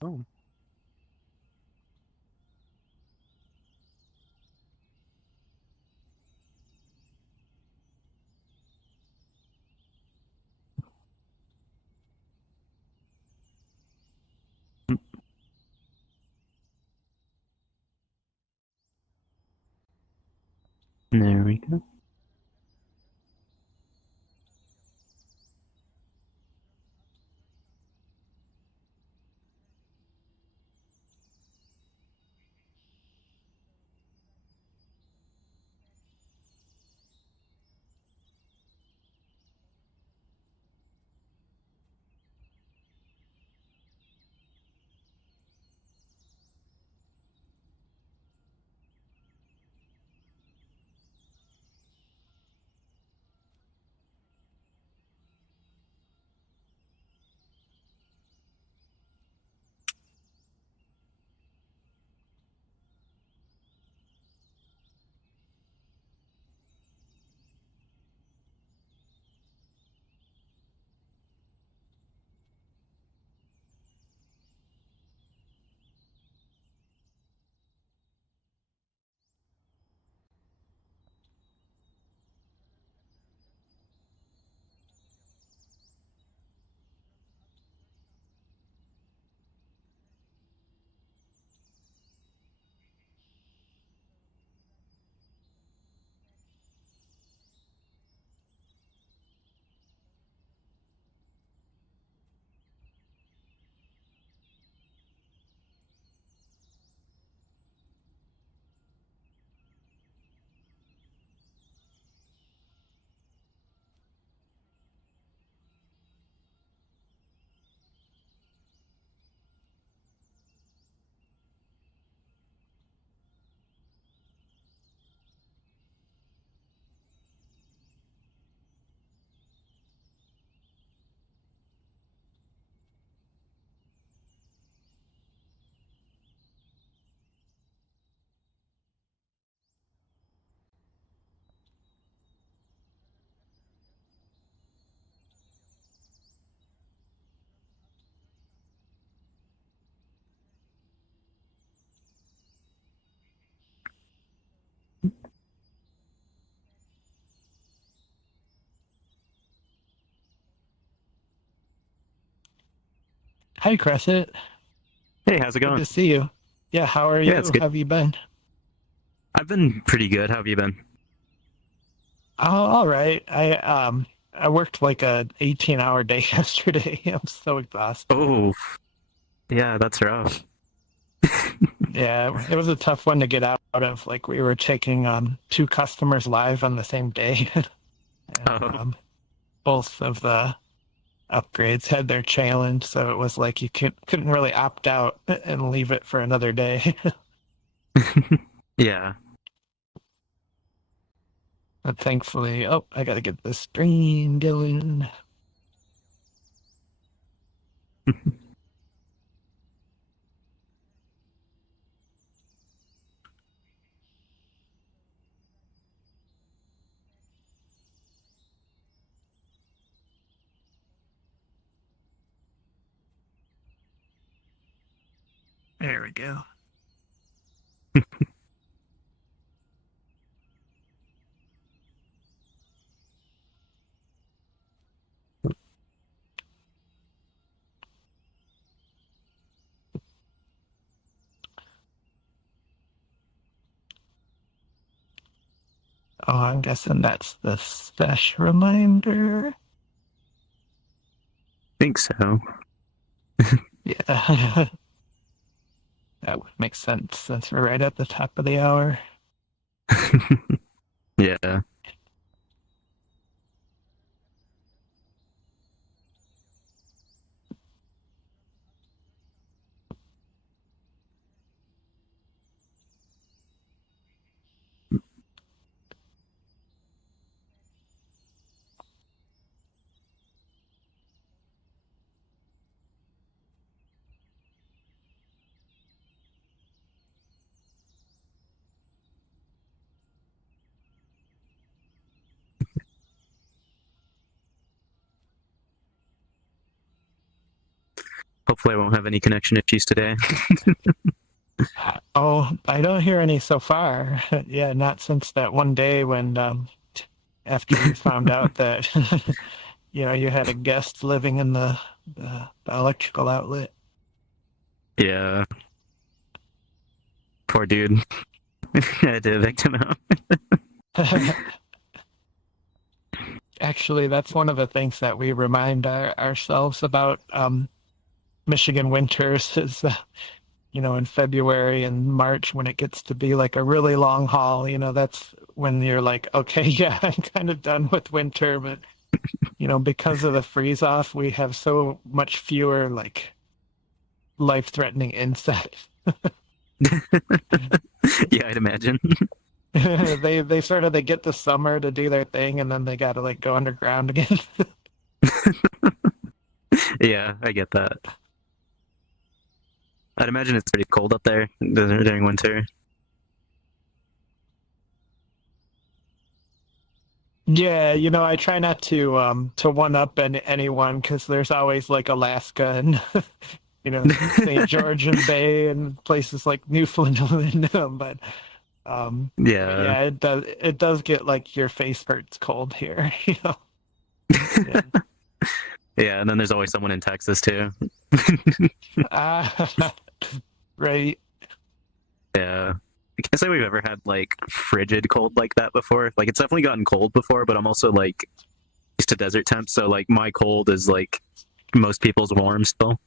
well. There we go. Hi, Crescent. Hey, how's it Good going? to see you. Yeah, how are Yeah, it's you? good. How have you been? I've been pretty good. How have you been? Oh, all right. I worked like a 18-hour day yesterday. I'm so exhausted. Oh, yeah, that's rough. Yeah, it was a tough one to get out of. Like we were taking two customers live on the same day, and Oh, both of the upgrades had their challenge, so it was like you couldn't really opt out and leave it for another day. yeah. But thankfully, oh, I gotta get the stream going. There we go. Oh, I'm guessing that's the sesh reminder. Think so. Yeah, that would make sense since we're right at the top of the hour. Yeah. Hopefully I won't have any connection issues today. Oh, I don't hear any so far. Yeah, not since that one day when after you found out that you had a guest living in the electrical outlet. Yeah. Poor dude. I had to evict him out. Actually, that's one of the things that we remind ourselves about Michigan winters is, in February and March when it gets to be like a really long haul, that's when you're like, okay, yeah, I'm kind of done with winter, but, because of the freeze off, we have so much fewer like life-threatening insects. Yeah, I'd imagine. They sort of they get the summer to do their thing and then they gotta like go underground again. Yeah, I get that. I'd imagine it's pretty cold up there during winter. Yeah, I try not to one up anyone because there's always like Alaska and St. George and Bay and places like Newfoundland, but Yeah. yeah, it does get like your face hurts cold here, Yeah. Yeah, and then there's always someone in Texas too. Ah, right. Yeah. I can't say we've ever had like frigid cold like that before. Like it's definitely gotten cold before, but I'm also like used to desert temps, so like my cold is like most people's warm still.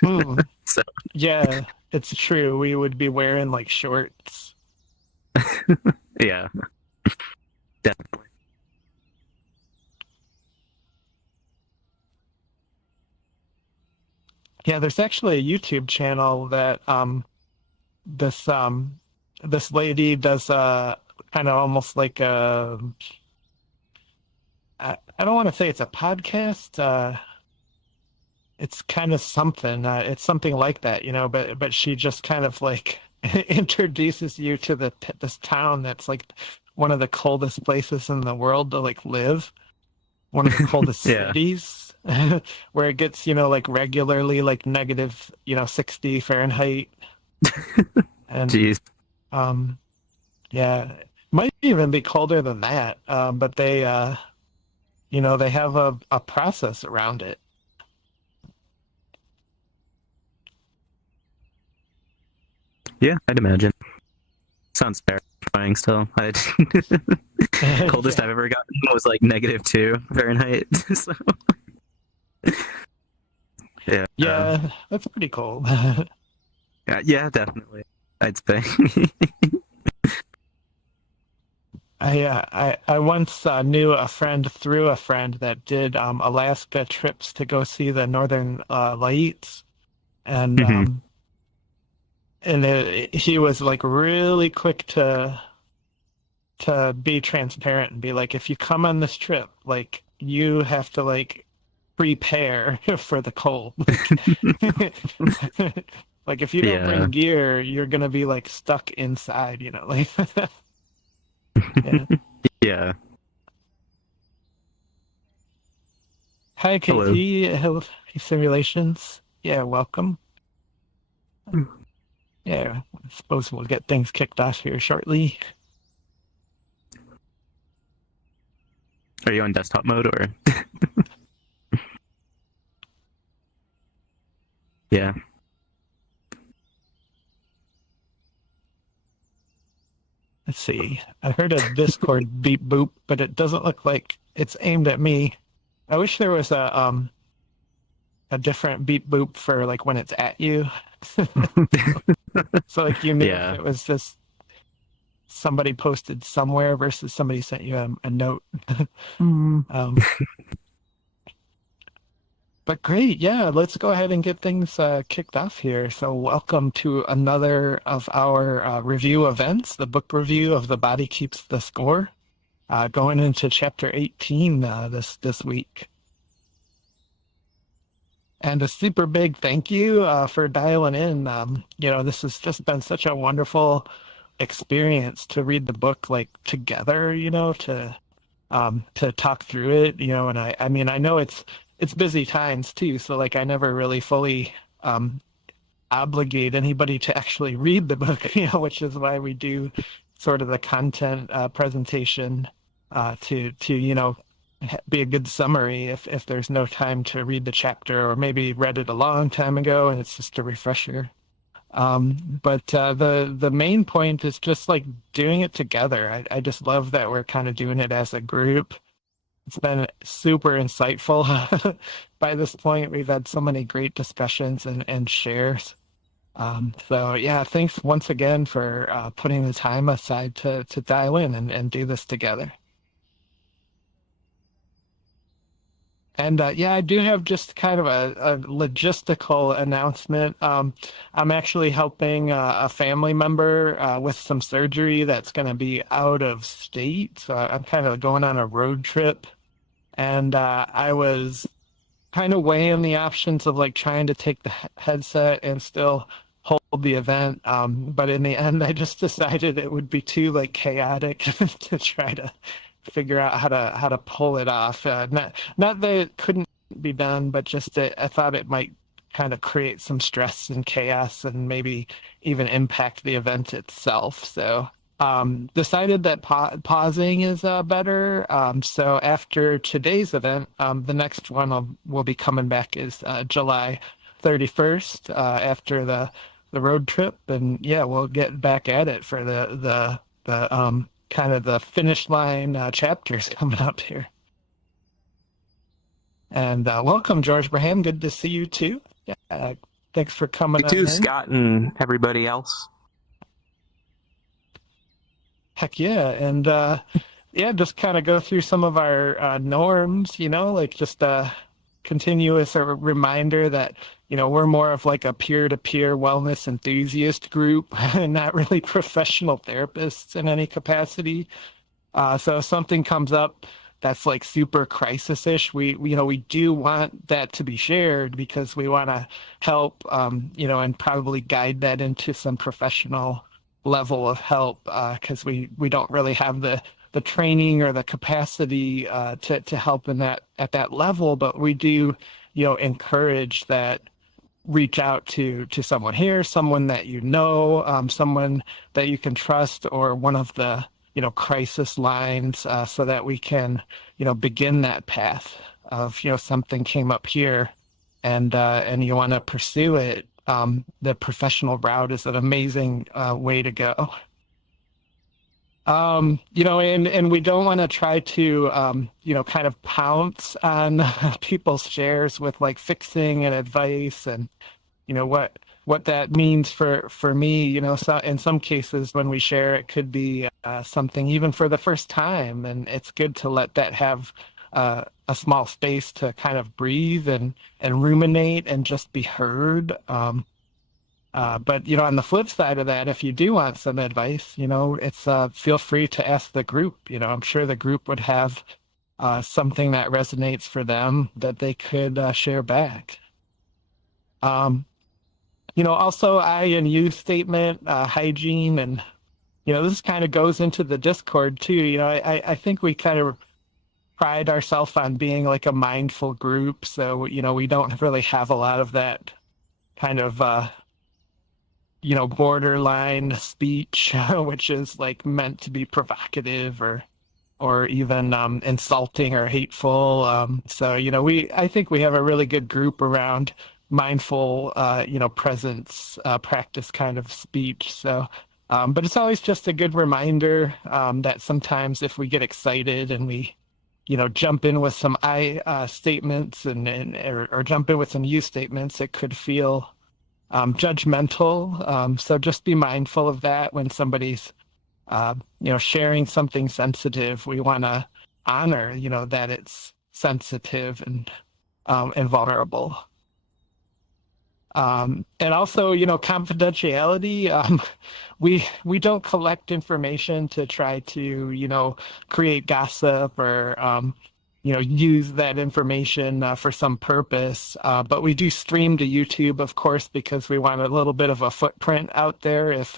Hmm. So Yeah, it's true. We would be wearing like shorts. yeah, definitely. Yeah, there's actually a YouTube channel that this this lady does kind of almost like I don't want to say it's a podcast. It's kind of something. It's something like that, but she just kind of like introduces you to this town that's like one of the coldest places in the world to like live, one of the coldest Yeah. cities, where it gets, like regularly like negative, 60 Fahrenheit. And Jeez. um yeah, might even be colder than that. But they have a process around it. Yeah, I'd imagine. Sounds terrifying still. Coldest Yeah. I've ever gotten was like -2 Fahrenheit. So yeah. Yeah, that's pretty cool. Yeah, definitely. I'd say. I once knew a friend through a friend that did Alaska trips to go see the Northern Lights, and Hmm. he was like really quick to be transparent and be like, if you come on this trip, like you have to like prepare for the cold. Like if you don't Yeah. bring gear, you're gonna be like stuck inside, like yeah. Yeah. Hi Hello. KP, hello simulations. Yeah, welcome. Yeah, I suppose we'll get things kicked off here shortly. Are you on desktop mode or? Yeah. Let's see. I heard a Discord beep boop, but it doesn't look like it's aimed at me. I wish there was a different beep boop for like when it's at you. So like you knew Yeah. if it was just somebody posted somewhere versus somebody sent you a note. Um, but great, yeah, let's go ahead and get things kicked off here. So welcome to another of our review events, the book review of The Body Keeps the Score, going into chapter 18 this week. And a super big thank you for dialing in. This has just been such a wonderful experience to read the book like together, to talk through it, and I mean I know it's busy times too. So like I never really fully obligate anybody to actually read the book, which is why we do sort of the content presentation to be a good summary if there's no time to read the chapter, or maybe read it a long time ago and it's just a refresher. But the main point is just like doing it together. I just love that we're kind of doing it as a group. It's been super insightful. By this point, we've had so many great discussions and shares. So yeah, thanks once again for putting the time aside to dial in and do this together. And yeah, I do have just kind of a logistical announcement. I'm actually helping a family member with some surgery that's going to be out of state. So I'm kind of going on a road trip. And I was kind of weighing the options of like trying to take the headset and still hold the event. But in the end, I just decided it would be too like chaotic to try to figure out how to pull it off. Not that it couldn't be done, but just I thought it might kind of create some stress and chaos and maybe even impact the event itself. So decided that pausing is better. So after today's event, the next one will be coming back is July 31st after the road trip, and yeah, we'll get back at it for the kind of the finish line chapters coming up here. And welcome, George Braham. Good to see you too. Yeah, thanks for coming. You too, Scott, and everybody else. Heck yeah, and yeah, just kind of go through some of our norms. Like just a continuous reminder that we're more of like a peer-to-peer wellness enthusiast group and not really professional therapists in any capacity. So if something comes up that's like super crisis-ish, we do want that to be shared because we want to help, and probably guide that into some professional level of help because we don't really have the training or the capacity to help in that at that level, but we do encourage that. Reach out to someone here, someone that someone that you can trust, or one of the crisis lines, so that we can begin that path of something came up here and you want to pursue it. The professional route is an amazing way to go. And we don't want to try to, kind of pounce on people's shares with like fixing and advice and, what that means for me, so in some cases when we share, it could be something even for the first time. And it's good to let that have a small space to kind of breathe and ruminate and just be heard. But on the flip side of that, if you do want some advice, it's feel free to ask the group. I'm sure the group would have something that resonates for them that they could share back. Also I and you statement, hygiene, and this kind of goes into the Discord too. I think we kind of pride ourselves on being like a mindful group, so we don't really have a lot of that kind of borderline speech, which is like meant to be provocative or even insulting or hateful. So I think we have a really good group around mindful presence practice kind of speech. So but it's always just a good reminder that sometimes if we get excited and we jump in with some I statements or jump in with some you statements, it could feel judgmental. So just be mindful of that when somebody's, sharing something sensitive. We want to honor, that it's sensitive and vulnerable. And also, confidentiality. We don't collect information to try to, create gossip or, use that information for some purpose. But we do stream to YouTube, of course, because we want a little bit of a footprint out there if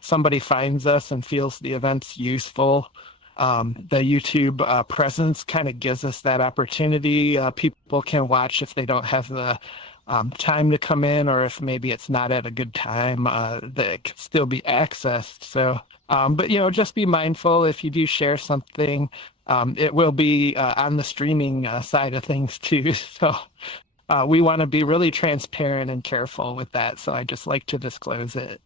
somebody finds us and feels the event's useful. the YouTube presence kind of gives us that opportunity. People can watch if they don't have the time to come in, or if maybe it's not at a good time, that it can still be accessed. So, but just be mindful if you do share something. It will be on the streaming side of things too. So we want to be really transparent and careful with that. So I just like to disclose it.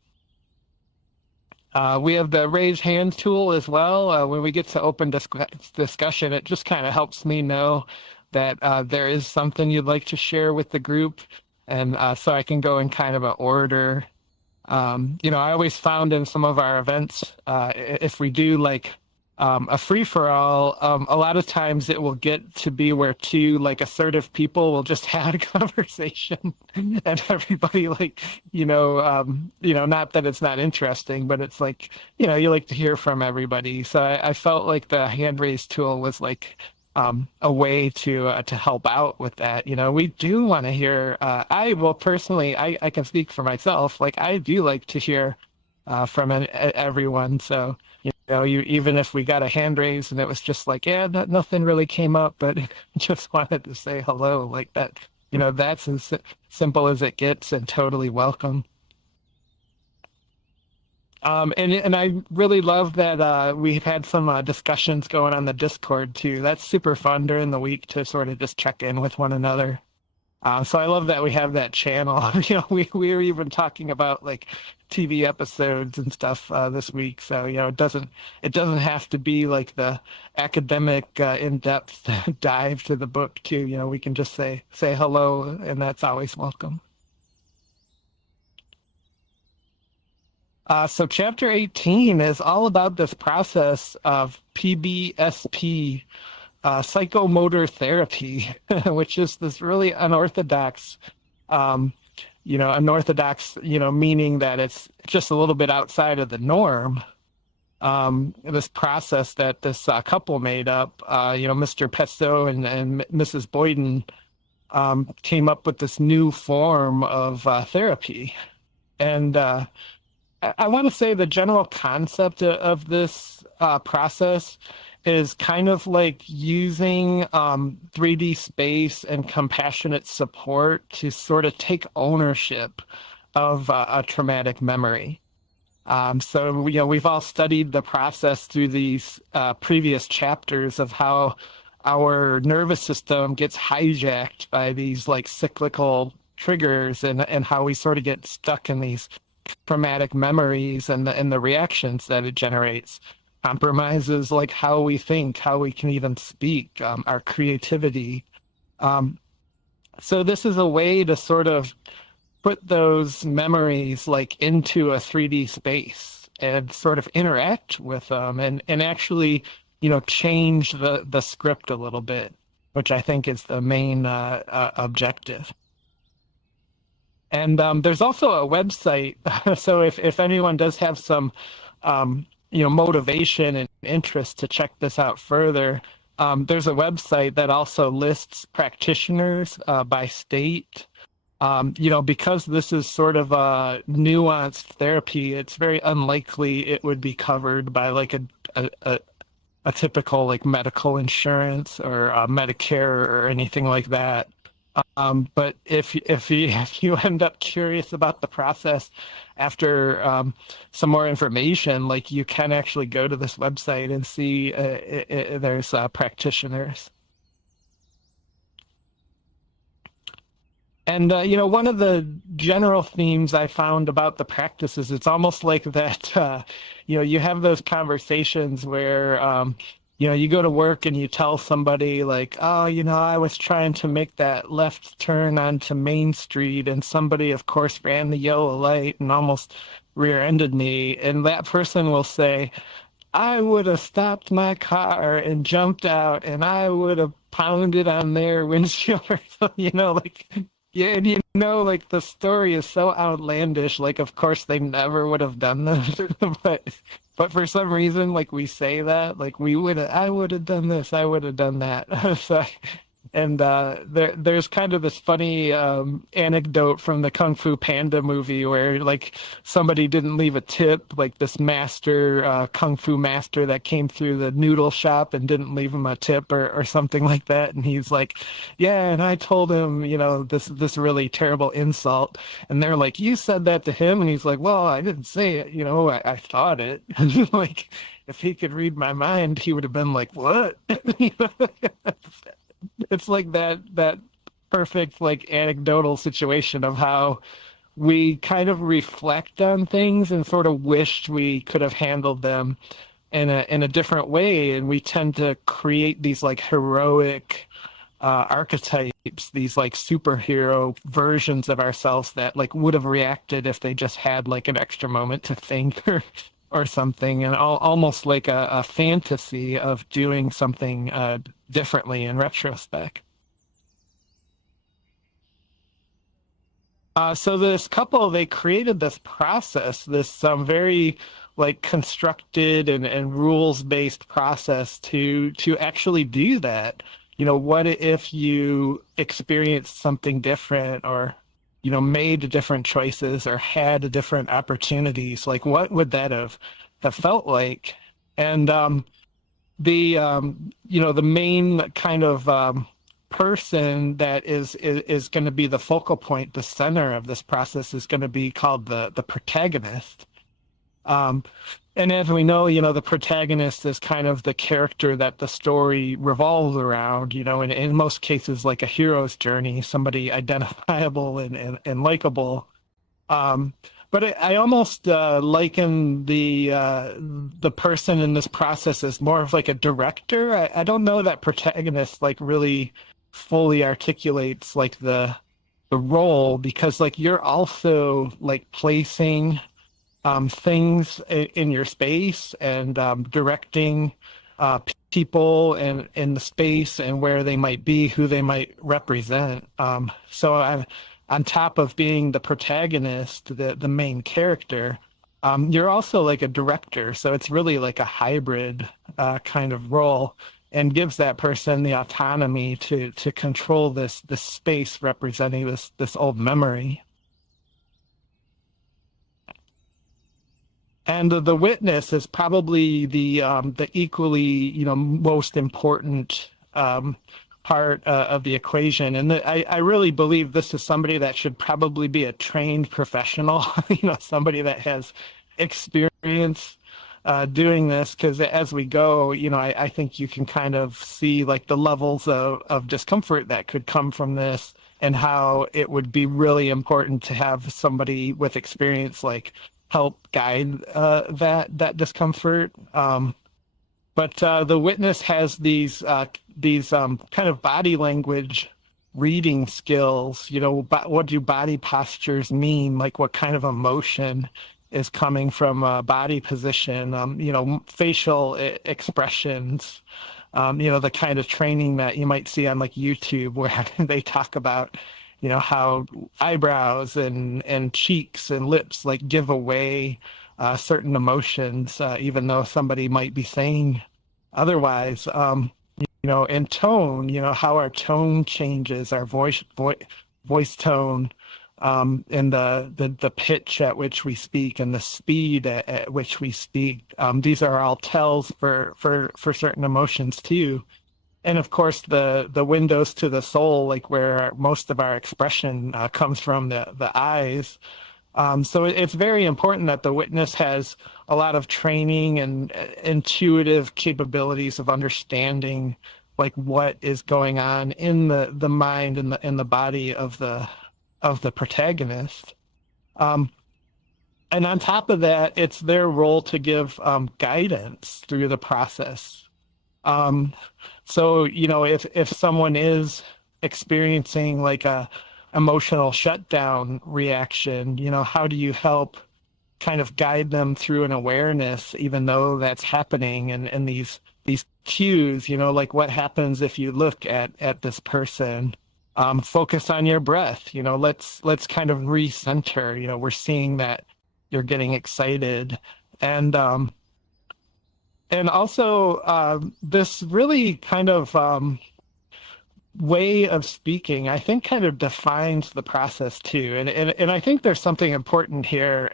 We have the raise hand tool as well. When we get to open discussion, it just kind of helps me know that there is something you'd like to share with the group. And so I can go in kind of an order. I always found in some of our events, if we do like a free-for-all, a lot of times it will get to be where two like assertive people will just have a conversation and everybody not that it's not interesting, but it's like, you like to hear from everybody. So I felt like the hand raise tool was like a way to help out with that. We do want to hear, I can speak for myself. Like I do like to hear from everyone. So, even if we got a hand raise and it was just like, nothing really came up, but just wanted to say hello like that, that's as simple as it gets and totally welcome. And I really love that we've had some discussions going on the Discord too. That's super fun during the week to sort of just check in with one another. So I love that we have that channel. We were even talking about like TV episodes and stuff this week. So it doesn't have to be like the academic in-depth dive to the book too. We can just say hello, and that's always welcome. So chapter 18 is all about this process of PBSP, psychomotor therapy, which is this really unorthodox, meaning that it's just a little bit outside of the norm. This process that this couple made up, Mr. Pesto and Mrs. Boyden came up with this new form of therapy. And I want to say the general concept of this process is kind of like using 3D space and compassionate support to sort of take ownership of a traumatic memory. So we've all studied the process through these previous chapters of how our nervous system gets hijacked by these like cyclical triggers, and how we sort of get stuck in these traumatic memories, and the reactions that it generates compromises like how we think, how we can even speak, our creativity. So this is a way to sort of put those memories like into a 3D space and sort of interact with them, and actually change the script a little bit, which I think is the main objective. And there's also a website. So if anyone does have some, motivation and interest to check this out further, there's a website that also lists practitioners by state. Because this is sort of a nuanced therapy, it's very unlikely it would be covered by like a typical like medical insurance or Medicare or anything like that. But if you end up curious about the process after some more information, like you can actually go to this website and see there's practitioners. And one of the general themes I found about the practice is it's almost like that. You have those conversations where you go to work and you tell somebody like, oh, I was trying to make that left turn onto Main Street, and somebody, of course, ran the yellow light and almost rear-ended me. And that person will say, I would have stopped my car and jumped out, and I would have pounded on their windshield or something, Yeah, and like the story is so outlandish. Like, of course, they never would have done that, but for some reason, like we say that, like I would have done this, I would have done that. So And there's kind of this funny anecdote from the Kung Fu Panda movie where like somebody didn't leave a tip, like this master, Kung Fu master that came through the noodle shop and didn't leave him a tip or something like that. And he's like, yeah, and I told him, this really terrible insult. And they're like, you said that to him? And he's like, well, I didn't say it, I thought it. Like, if he could read my mind, he would have been like, what? It's like that perfect like anecdotal situation of how we kind of reflect on things and sort of wished we could have handled them in a different way, and we tend to create these like heroic archetypes, these like superhero versions of ourselves that like would have reacted if they just had like an extra moment to think or something, and almost like a fantasy of doing something differently in retrospect. So this couple, they created this process, this very like constructed and rules-based process to actually do that. What if you experienced something different, or made different choices or had different opportunities? Like, what would that have felt like? And the main kind of person that is going to be the focal point, the center of this process, is going to be called the protagonist. And as we know, the protagonist is kind of the character that the story revolves around, in most cases, like a hero's journey, somebody identifiable and likable. But I almost liken the person in this process as more of like a director. I don't know that protagonist like really fully articulates like the role, because like you're also like placing things in your space and directing people in the space and where they might be, who they might represent. So I'm on top of being the protagonist, the main character, you're also like a director. So it's really like a hybrid kind of role, and gives that person the autonomy to control this space representing this old memory. And the witness is probably the equally most important part of the equation. And I really believe this is somebody that should probably be a trained professional, somebody that has experience doing this, because as we go, I think you can kind of see like the levels of discomfort that could come from this, and how it would be really important to have somebody with experience like help guide that discomfort. But the witness has these kind of body language reading skills. What do body postures mean? Like, what kind of emotion is coming from body position? Facial expressions. The kind of training that you might see on like YouTube, where they talk about how eyebrows and cheeks and lips like give away certain emotions, even though somebody might be saying otherwise. And tone, how our tone changes, our voice tone, and the pitch at which we speak, and the speed at which we speak. These are all tells for certain emotions too. And of course, the windows to the soul, like where most of our expression comes from, the eyes. So it's very important that the witness has a lot of training and intuitive capabilities of understanding like what is going on in the mind and the body of the protagonist. And on top of that, it's their role to give guidance through the process. So, if someone is experiencing like a emotional shutdown reaction, how do you help kind of guide them through an awareness, even though that's happening, and these cues, like what happens if you look at this person, focus on your breath, let's kind of recenter, we're seeing that you're getting excited. And also, this really kind of way of speaking, I think, kind of defines the process too. And I think there's something important here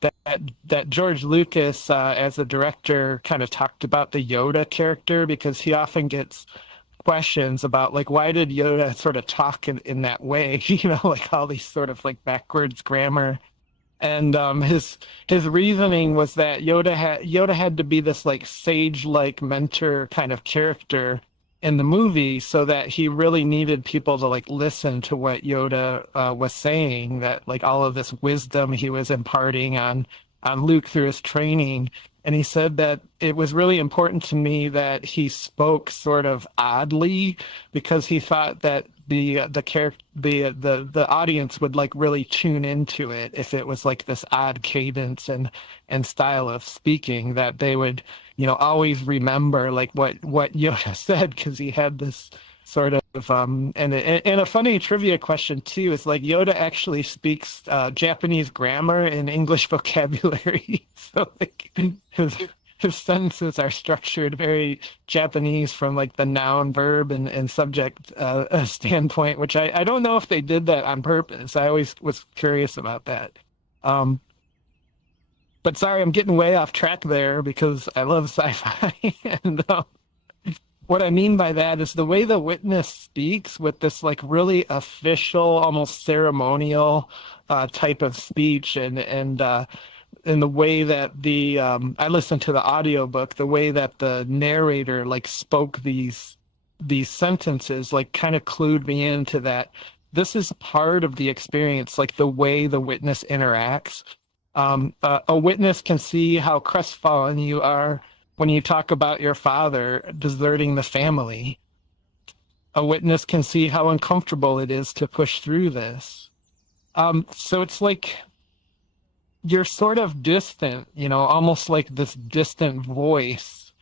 that George Lucas, as a director, kind of talked about the Yoda character, because he often gets questions about like, why did Yoda sort of talk in that way? Like all these sort of like backwards grammar. And his reasoning was that Yoda had to be this like sage-like mentor kind of character in the movie, so that he really needed people to like listen to what Yoda was saying, that like all of this wisdom he was imparting on Luke through his training. And he said that it was really important to me that he spoke sort of oddly, because he thought that the audience would like really tune into it if it was like this odd cadence and style of speaking, that they would always remember like what Yoda said, because he had this sort of and a funny trivia question too is like Yoda actually speaks Japanese grammar and English vocabulary. So like his sentences are structured very Japanese from like the noun, verb, and subject standpoint, which I don't know if they did that on purpose. I always was curious about that. But sorry, I'm getting way off track there because I love sci-fi. And what I mean by that is the way The Witness speaks with this like really official, almost ceremonial type of speech, and in the way that I listened to the audiobook, the way that the narrator like spoke these sentences like kind of clued me into that this is part of the experience, like the way the witness interacts. A witness can see how crestfallen you are when you talk about your father deserting the family. A witness can see how uncomfortable it is to push through this. So it's like you're sort of distant, almost like this distant voice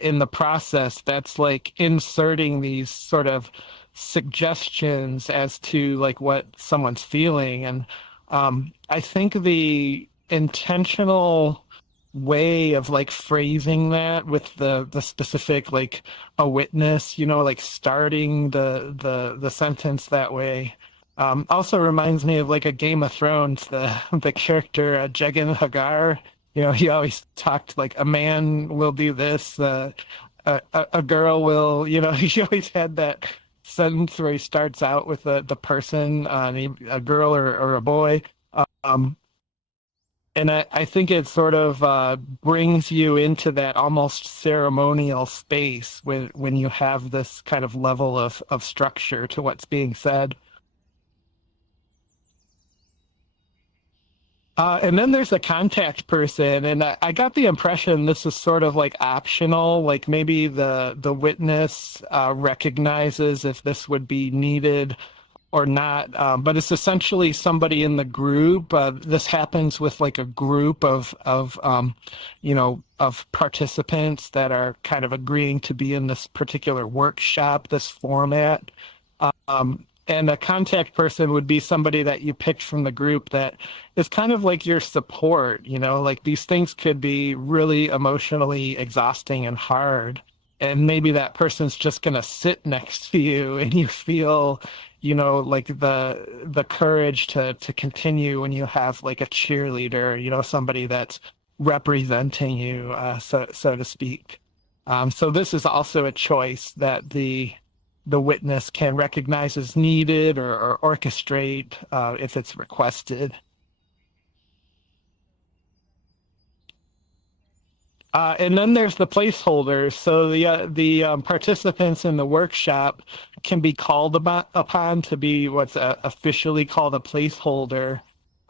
in the process that's like inserting these sort of suggestions as to like what someone's feeling. And I think the intentional way of like phrasing that with the specific like a witness, like starting the sentence that way, also reminds me of like a Game of Thrones, the character Jagan Hagar. He always talked like a man will do this, a girl will, he always had that sentence where he starts out with the person, a girl or a boy. And I think it sort of brings you into that almost ceremonial space when you have this kind of level of structure to what's being said. And then there's a contact person, and I got the impression this is sort of like optional, like maybe the witness recognizes if this would be needed or not, but it's essentially somebody in the group. This happens with like a group of participants that are kind of agreeing to be in this particular workshop, this format. And a contact person would be somebody that you picked from the group that is kind of like your support, like these things could be really emotionally exhausting and hard. And maybe that person's just going to sit next to you and you feel, like the courage to continue when you have like a cheerleader, somebody that's representing you, so to speak. So this is also a choice that the witness can recognize as needed or orchestrate if it's requested. And then there's the placeholders. So the participants in the workshop can be called upon to be what's officially called a placeholder.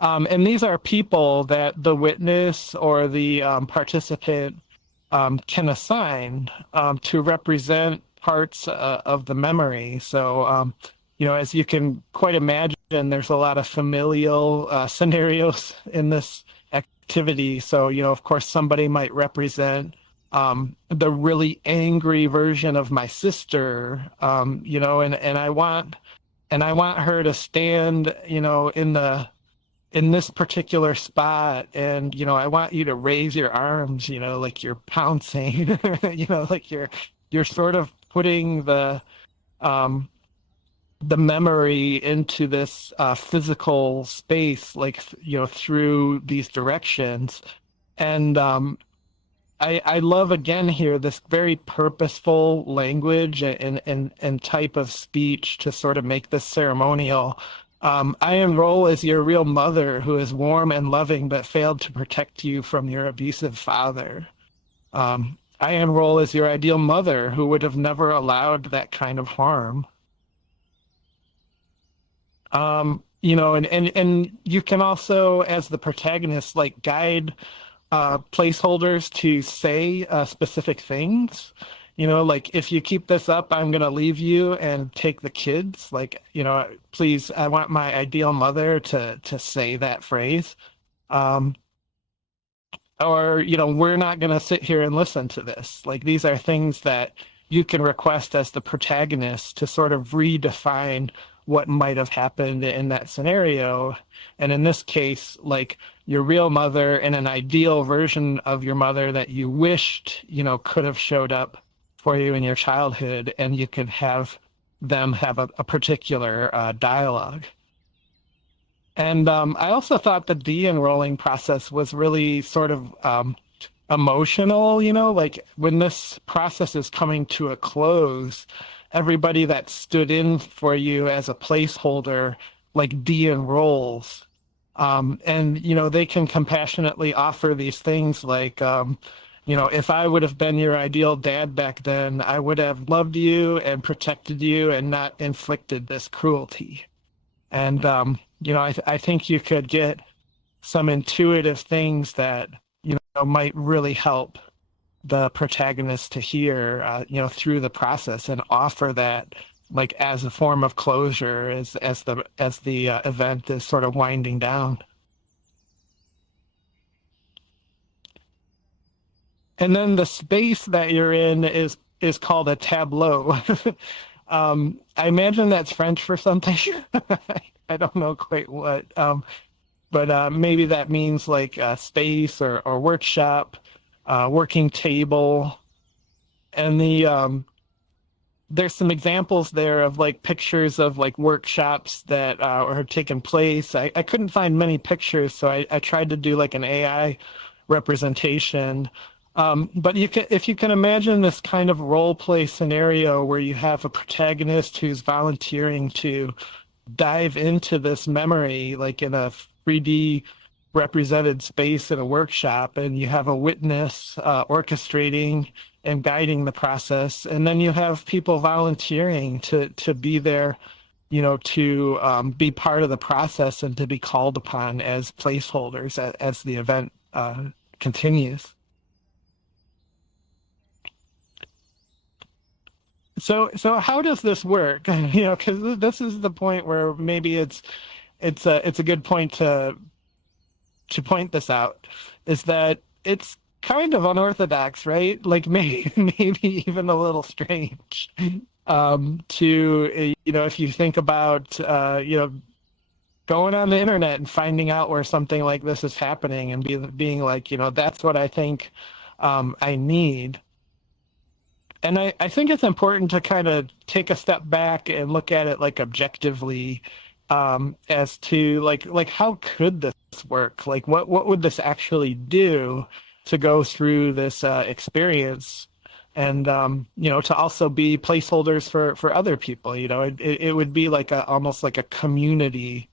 And these are people that the witness or the participant can assign to represent parts of the memory. So, as you can quite imagine, there's a lot of familial scenarios in this activity. So, of course, somebody might represent the really angry version of my sister, and I want her to stand, in this particular spot, and I want you to raise your arms, like you're pouncing, like you're sort of putting the um, the memory into this physical space, like, through these directions. And I love again here this very purposeful language and type of speech to sort of make this ceremonial. I enroll as your real mother who is warm and loving but failed to protect you from your abusive father. I enroll as your ideal mother who would have never allowed that kind of harm. And you can also, as the protagonist, like guide placeholders to say specific things. Like, if you keep this up, I'm going to leave you and take the kids. Like, please, I want my ideal mother to say that phrase. Or, we're not going to sit here and listen to this. Like, these are things that you can request as the protagonist to sort of redefine what might have happened in that scenario. And in this case, like, your real mother and an ideal version of your mother that you wished, could have showed up for you in your childhood, and you could have them have a particular dialogue. And I also thought the de-enrolling process was really sort of emotional, like when this process is coming to a close, everybody that stood in for you as a placeholder, like, de-enrolls. And, they can compassionately offer these things like, if I would have been your ideal dad back then, I would have loved you and protected you and not inflicted this cruelty. And, I think you could get some intuitive things that, might really help the protagonist to hear, through the process, and offer that, like, as a form of closure as the event is sort of winding down. And then the space that you're in is called a tableau. I imagine that's French for something. I don't know quite what, but maybe that means like a space or workshop, working table. And there's some examples there of like pictures of like workshops that are taking place. I couldn't find many pictures, so I tried to do like an AI representation. But if you can imagine this kind of role play scenario where you have a protagonist who's volunteering to dive into this memory, like in a 3D represented space in a workshop, and you have a witness orchestrating and guiding the process, and then you have people volunteering to be there, to be part of the process and to be called upon as placeholders as the event continues. So how does this work? Because this is the point where maybe it's a good point to point this out, is that it's kind of unorthodox, right? Like maybe even a little strange. If you think about going on the internet and finding out where something like this is happening and being like, that's what I think I need. And I think it's important to kind of take a step back and look at it like objectively, as to like how could this work? Like what would this actually do to go through this experience, and to also be placeholders for other people. It would be like almost like a community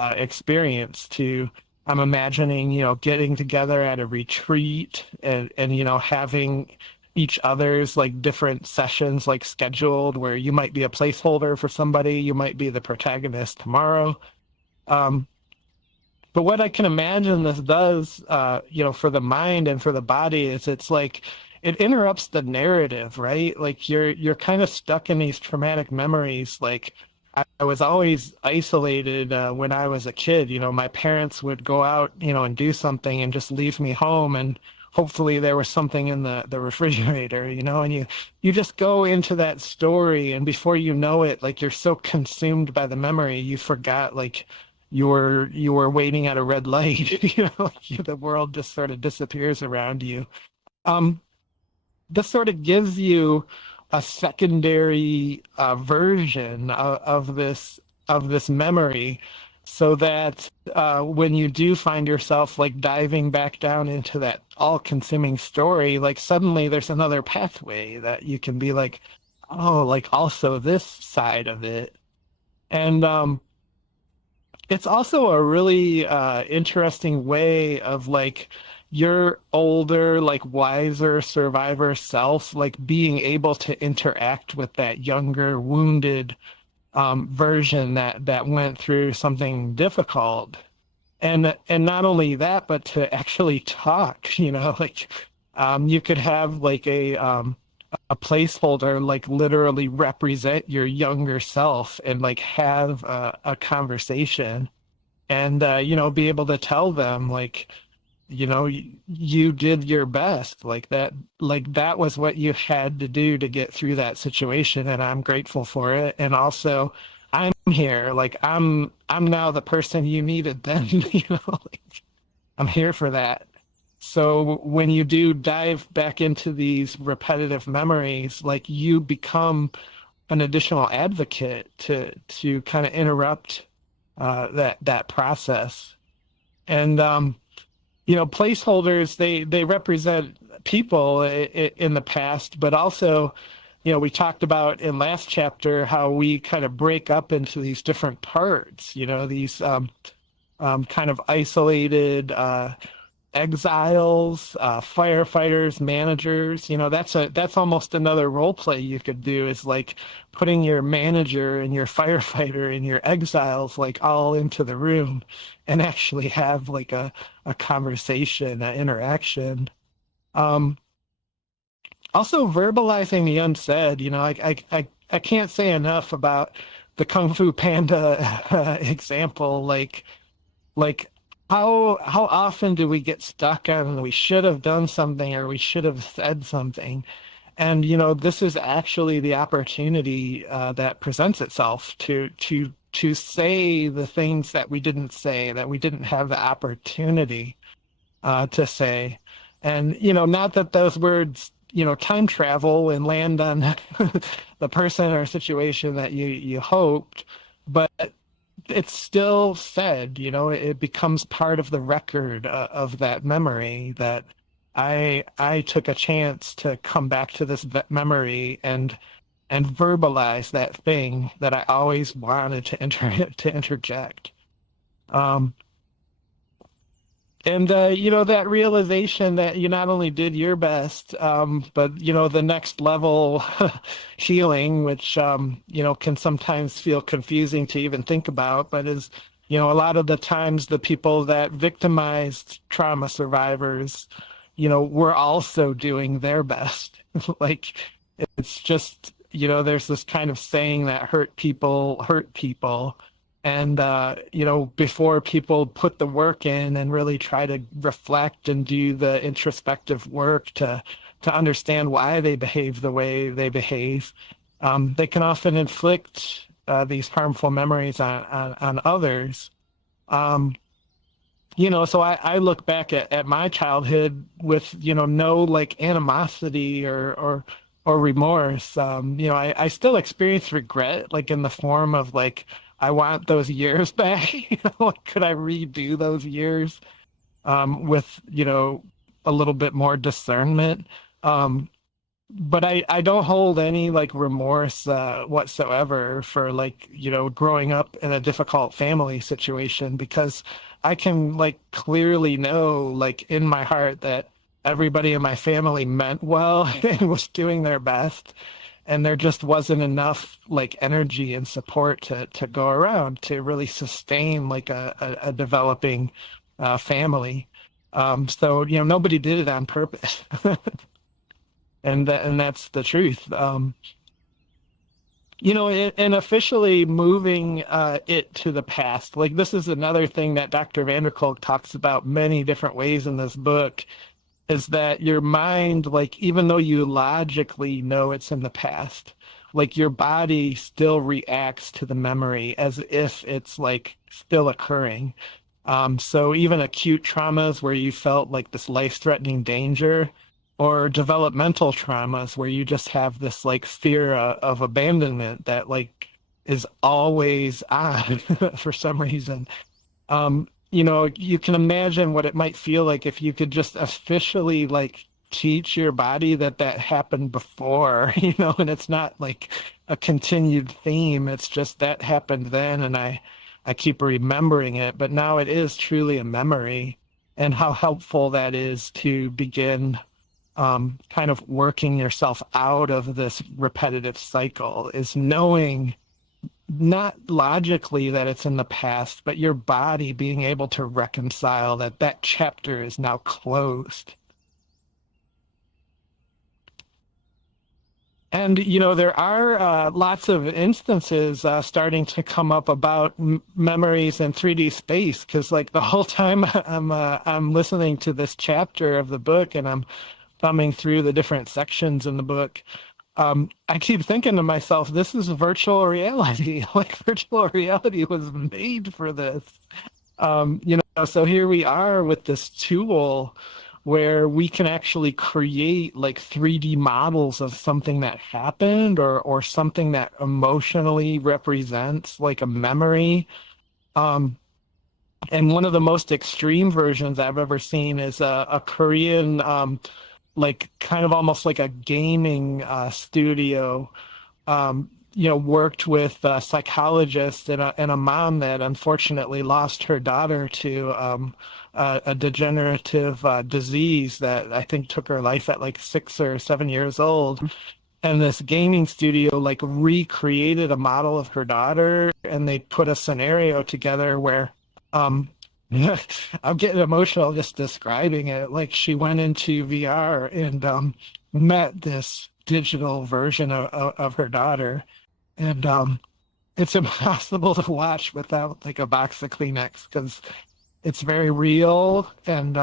experience. I'm imagining getting together at a retreat and having each other's like different sessions like scheduled, where you might be a placeholder for somebody, you might be the protagonist tomorrow. But what I can imagine this does, for the mind and for the body, is it's like it interrupts the narrative, right? Like you're kind of stuck in these traumatic memories. Like I was always isolated when I was a kid. My parents would go out, and do something and just leave me home, and hopefully there was something in the refrigerator, and you just go into that story, and before you know it, like you're so consumed by the memory, you forgot like you were waiting at a red light. The world just sort of disappears around you. This sort of gives you a secondary version of this memory, so that when you do find yourself like diving back down into that all-consuming story, like suddenly there's another pathway that you can be like, oh, like also this side of it. And it's also a really interesting way of like your older, like wiser survivor self, like being able to interact with that younger, wounded version that went through something difficult. And not only that, but to actually talk, you know, like you could have like a placeholder like literally represent your younger self and like have a conversation, and you know, be able to tell them like, you know, you did your best, like that was what you had to do to get through that situation, and I'm grateful for it. And also I'm here, like I'm now the person you needed then. You know, like I'm here for that. So when you do dive back into these repetitive memories, like you become an additional advocate to kind of interrupt that process. And you know, placeholders, they represent people in the past, but also, you know, we talked about in last chapter how we kind of break up into these different parts, you know, these kind of isolated exiles, firefighters, managers. You know, that's almost another role play you could do, is like putting your manager and your firefighter and your exiles like all into the room and actually have like a conversation, an interaction. Also verbalizing the unsaid. You know, I can't say enough about the Kung Fu Panda example. Like how often do we get stuck on we should have done something or we should have said something? And you know, this is actually the opportunity that presents itself to say the things that we didn't say, that we didn't have the opportunity to say. And you know, not that those words, you know, time travel and land on the person or situation that you hoped, but it's still said. You know, it becomes part of the record of that memory, that I took a chance to come back to this memory and verbalize that thing that I always wanted to interject. And you know, that realization that you not only did your best, but you know, the next level healing, which you know, can sometimes feel confusing to even think about, but is, you know, a lot of the times the people that victimized trauma survivors, you know, were also doing their best. Like, it's just, you know, there's this kind of saying that hurt people hurt people. And, you know, before people put the work in and really try to reflect and do the introspective work to understand why they behave the way they behave, they can often inflict these harmful memories on others. You know, so I look back at my childhood with, you know, no like animosity or remorse. You know, I still experience regret, like in the form of like, I want those years back. You know, like, could I redo those years with, you know, a little bit more discernment? But I don't hold any like remorse whatsoever for like, you know, growing up in a difficult family situation, because I can like clearly know like in my heart that everybody in my family meant well and was doing their best. And there just wasn't enough like energy and support to go around to really sustain like a developing family. So, you know, nobody did it on purpose. And that's the truth. You know, and officially moving it to the past. Like, this is another thing that Dr. van der Kolk talks about many different ways in this book, is that your mind, like, even though you logically know it's in the past, like your body still reacts to the memory as if it's like still occurring. So even acute traumas where you felt like this life-threatening danger, or developmental traumas where you just have this like fear of abandonment that like is always on for some reason. You can imagine what it might feel like if you could just officially like teach your body that that happened before, and it's not like a continued theme. It's just that happened then, and I keep remembering it, but now it is truly a memory, and how helpful that is to begin kind of working yourself out of this repetitive cycle is knowing not logically that it's in the past, but your body being able to reconcile that that chapter is now closed. And, there are lots of instances starting to come up about memories in 3D space, because like the whole time I'm listening to this chapter of the book and I'm thumbing through the different sections in the book, I keep thinking to myself, this is virtual reality. Like virtual reality was made for this. So here we are with this tool where we can actually create like 3D models of something that happened or something that emotionally represents like a memory. And one of the most extreme versions I've ever seen is a Korean like kind of almost like a gaming studio, worked with psychologists and a mom that unfortunately lost her daughter to a degenerative disease that I think took her life at like 6 or 7 years old. And this gaming studio like recreated a model of her daughter, and they put a scenario together where I'm getting emotional just describing it. Like she went into VR and met this digital version of her daughter, and it's impossible to watch without like a box of Kleenex because it's very real, and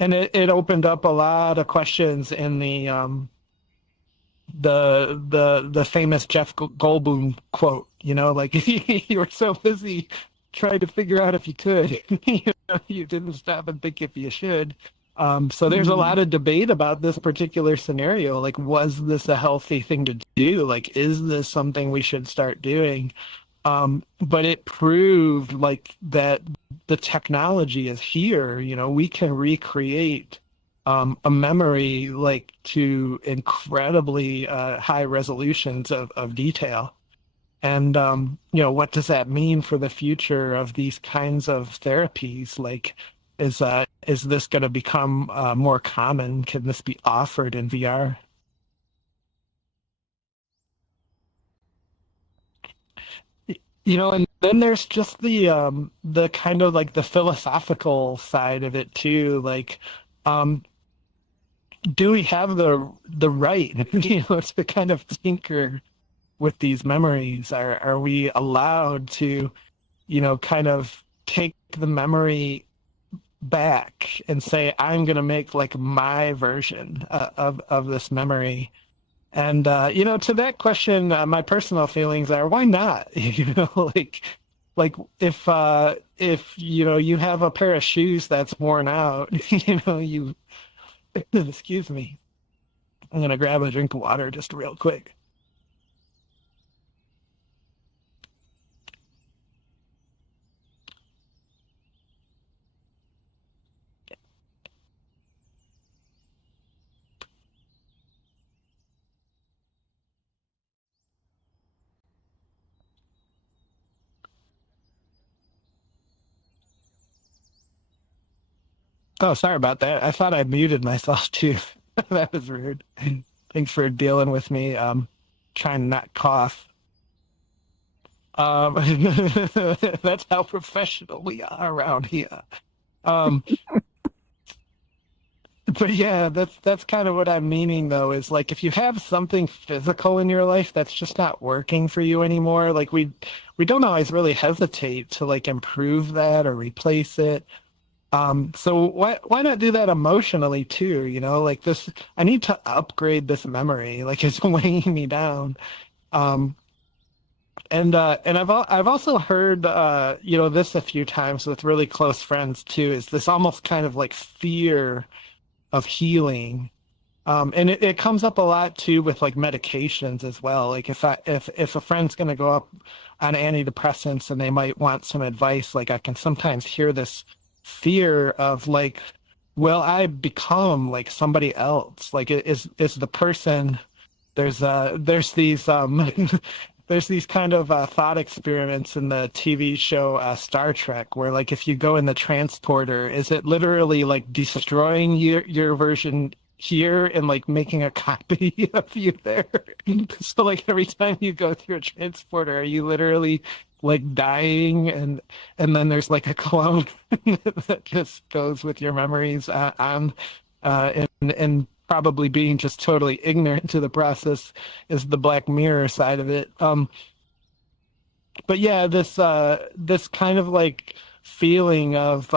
it opened up a lot of questions in the famous Jeff Goldblum quote. Like you were so busy trying to figure out if you could, you didn't stop and think if you should. So there's a lot of debate about this particular scenario. Like, was this a healthy thing to do? Like, is this something we should start doing? But it proved like that the technology is here. We can recreate a memory like to incredibly high resolutions of detail. And, what does that mean for the future of these kinds of therapies? Like, is this going to become more common? Can this be offered in VR? And then there's just the kind of like the philosophical side of it too. Like, do we have the right, to kind of tinker with these memories? Are we allowed to, kind of take the memory back and say, I'm going to make like my version of this memory? And, to that question, my personal feelings are, why not? Like if, you have a pair of shoes that's worn out, excuse me, I'm going to grab a drink of water just real quick. Oh, sorry about that. I thought I muted myself too. That was rude. Thanks for dealing with me. Trying to not cough. That's how professional we are around here. But yeah, that's kind of what I'm meaning though, is like if you have something physical in your life that's just not working for you anymore, like we don't always really hesitate to like improve that or replace it. So why not do that emotionally too? Like this, I need to upgrade this memory. Like it's weighing me down. And I've also heard this a few times with really close friends too. Is this almost kind of like fear of healing. And it comes up a lot too with like medications as well. Like if a friend's gonna go up on antidepressants and they might want some advice, like I can sometimes hear this fear of like, will I become like somebody else? Like is the person there's these there's these kind of thought experiments in the TV show Star Trek where like if you go in the transporter, is it literally like destroying your version here and like making a copy of you there? So like every time you go through a transporter, are you literally like dying and then there's like a clone that just goes with your memories on and probably being just totally ignorant to the process is the Black Mirror side of it. But yeah, this kind of like feeling of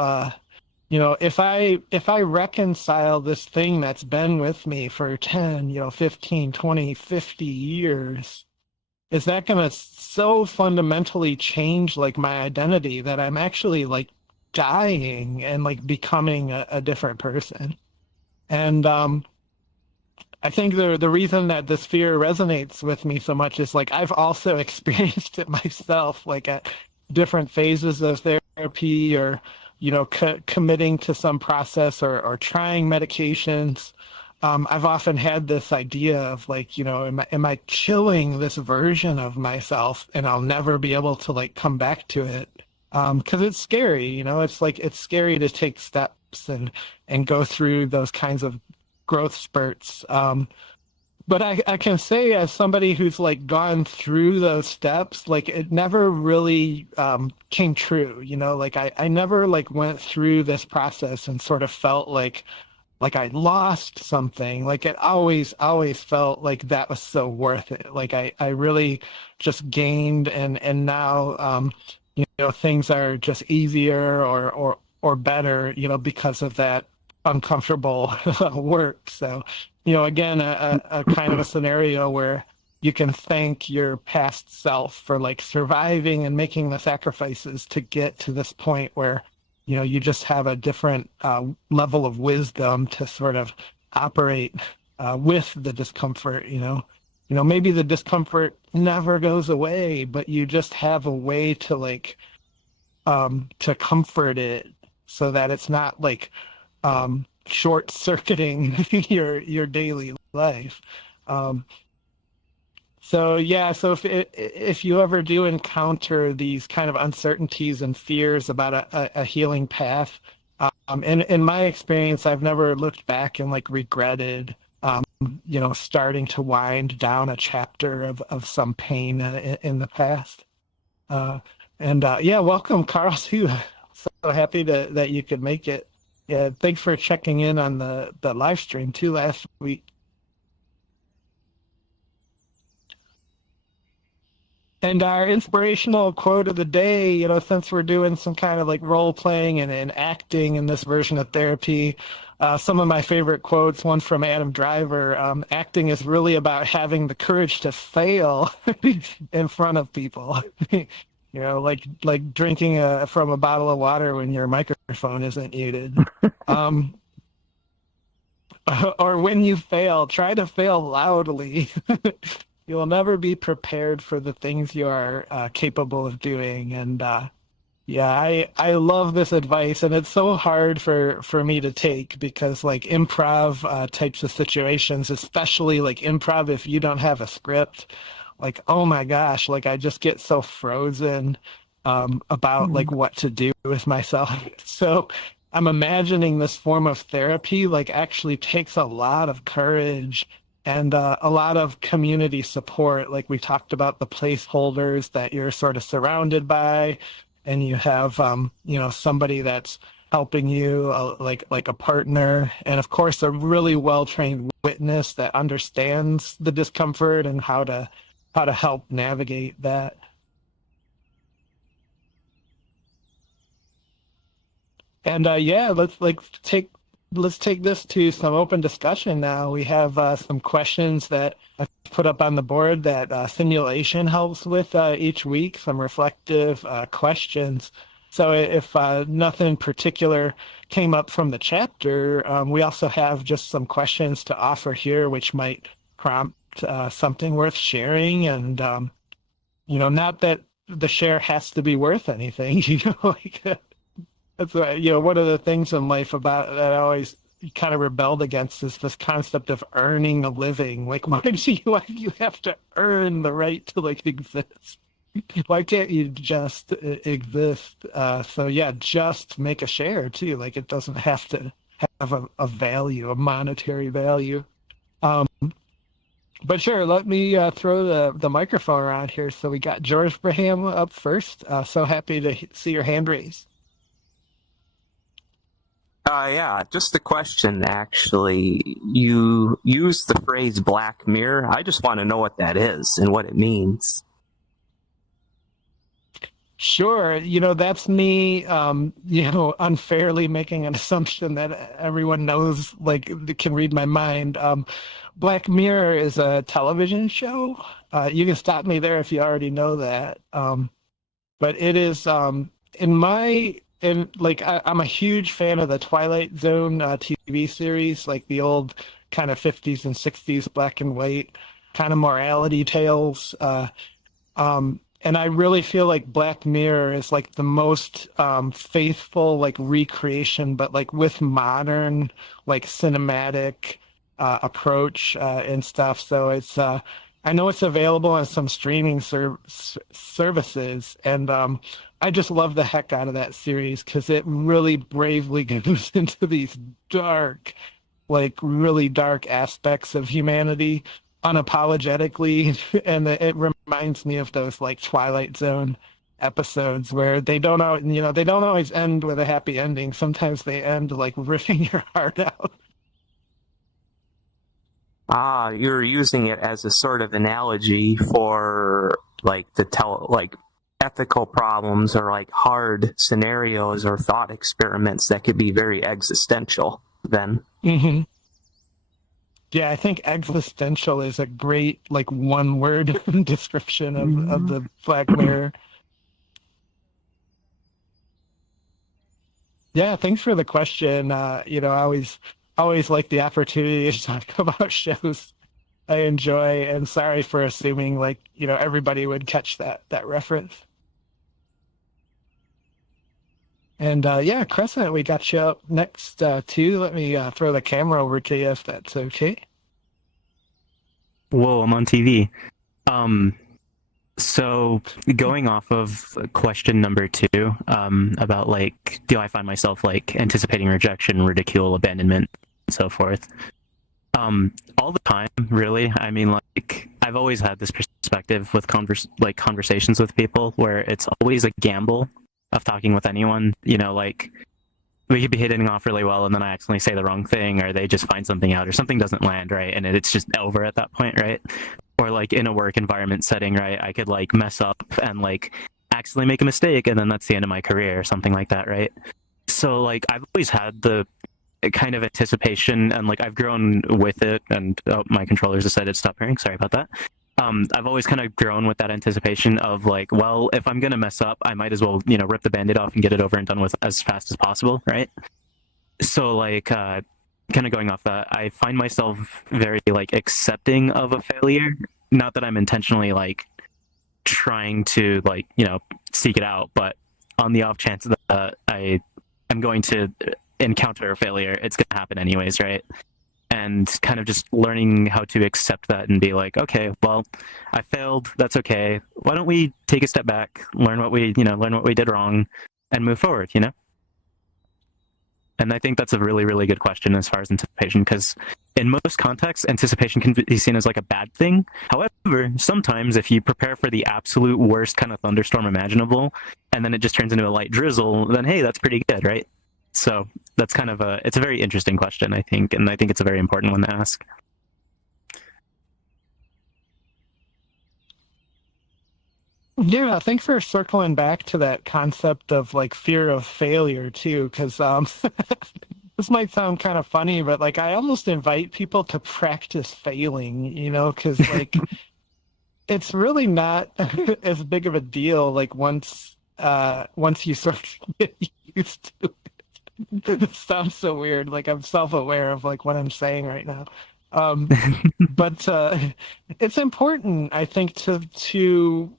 if I reconcile this thing that's been with me for 10, 15, 20, 50 years, is that going to so fundamentally change like my identity that I'm actually like dying and like becoming a different person? And I think the reason that this fear resonates with me so much is like I've also experienced it myself, like at different phases of therapy or committing to some process or trying medications. I've often had this idea of like, am I killing this version of myself and I'll never be able to like come back to it? Because it's scary, it's like it's scary to take steps and go through those kinds of growth spurts. But I can say as somebody who's like gone through those steps, like it never really came true, like I never like went through this process and sort of felt like I lost something. Like it always felt like that was so worth it. Like I really just gained and now things are just easier or better, because of that uncomfortable work. So, again, a kind of a scenario where you can thank your past self for like surviving and making the sacrifices to get to this point where, you just have a different level of wisdom to sort of operate with the discomfort, maybe the discomfort never goes away, but you just have a way to like, to comfort it so that it's not like, short-circuiting your daily life. So if you ever do encounter these kind of uncertainties and fears about a healing path, in my experience, I've never looked back and like regretted starting to wind down a chapter of some pain in the past. Welcome, Carl, too. So happy that you could make it. Yeah, thanks for checking in on the live stream too last week. And our inspirational quote of the day, since we're doing some kind of like role playing and acting in this version of therapy, some of my favorite quotes, one from Adam Driver, acting is really about having the courage to fail in front of people. Like drinking from a bottle of water when your microphone isn't muted. Or when you fail, try to fail loudly. You will never be prepared for the things you are capable of doing. And I love this advice, and it's so hard for me to take because like improv types of situations, especially like improv, if you don't have a script, like, oh my gosh, like I just get so frozen about like what to do with myself. So I'm imagining this form of therapy like actually takes a lot of courage and a lot of community support. Like we talked about the placeholders that you're sort of surrounded by, and you have somebody that's helping you, like a partner, and of course a really well-trained witness that understands the discomfort and how to help navigate that. And let's take this to some open discussion now. We have some questions that I've put up on the board that Simulation helps with each week, some reflective questions. So if nothing particular came up from the chapter, we also have just some questions to offer here, which might prompt something worth sharing. And not that the share has to be worth anything. That's one of the things in life about that I always kind of rebelled against is this concept of earning a living. Like, why do you have to earn the right to exist? Why can't you just exist? So yeah, just make a share too. Like, it doesn't have to have a value, a monetary value. But sure, let me throw the microphone around here. So we got George Braham up first. So happy to see your hand raised. Yeah, just a question, actually. You use the phrase Black Mirror. I just want to know what that is and what it means. Sure. That's me, unfairly making an assumption that everyone knows, can read my mind. Black Mirror is a television show. You can stop me there if you already know that. But it is, I'm a huge fan of the Twilight Zone TV series, like the old kind of 50s and 60s black and white kind of morality tales. And I really feel like Black Mirror is like the most faithful recreation, but with modern cinematic approach and stuff. So it's I know it's available on some streaming services, and I just love the heck out of that series because it really bravely goes into these dark, really dark aspects of humanity unapologetically, and it reminds me of those Twilight Zone episodes where they don't always end with a happy ending. Sometimes they end ripping your heart out. You're using it as a sort of analogy for ethical problems or hard scenarios or thought experiments that could be very existential then. Mm-hmm. Yeah, I think existential is a great one word description of the Black Mirror. Yeah, thanks for the question. I always like the opportunity to talk about shows I enjoy, and sorry for assuming everybody would catch that reference. And yeah, Crescent, we got you up next too. Let me throw the camera over to you if that's okay. Whoa, I'm on TV. So going off of question number 2, about do I find myself anticipating rejection, ridicule, abandonment, and so forth? All the time, really. I mean, I've always had this perspective with conversations with people where it's always a gamble of talking with anyone. We could be hitting off really well, and then I accidentally say the wrong thing, or they just find something out, or something doesn't land right, and it's just over at that point, right? Or in a work environment setting, right? I could mess up and accidentally make a mistake, and then that's the end of my career, or something like that, right? So I've always had the kind of anticipation, and I've grown with it, and my controllers decided to stop pairing. Sorry about that. I've always kind of grown with that anticipation of well, if I'm gonna mess up, I might as well rip the band-aid off and get it over and done with as fast as possible, right? So kind of going off that, I find myself very accepting of a failure. Not that I'm intentionally trying to seek it out, but on the off chance that I am going to encounter a failure, it's gonna happen anyways, right? And kind of just learning how to accept that and be okay, well, I failed. That's okay. Why don't we take a step back, learn what we did wrong, and move forward, And I think that's a really, really good question as far as anticipation, because in most contexts, anticipation can be seen as a bad thing. However, sometimes if you prepare for the absolute worst kind of thunderstorm imaginable, and then it just turns into a light drizzle, then hey, that's pretty good, right? So that's kind of it's a very interesting question, I think, and I think it's a very important one to ask. Yeah, thanks for circling back to that concept of fear of failure too, because this might sound kind of funny, but I almost invite people to practice failing, because it's really not as big of a deal once once you sort of get used to it. It sounds so weird. Like I'm self-aware of like what I'm saying right now. Um, but it's important, I think, to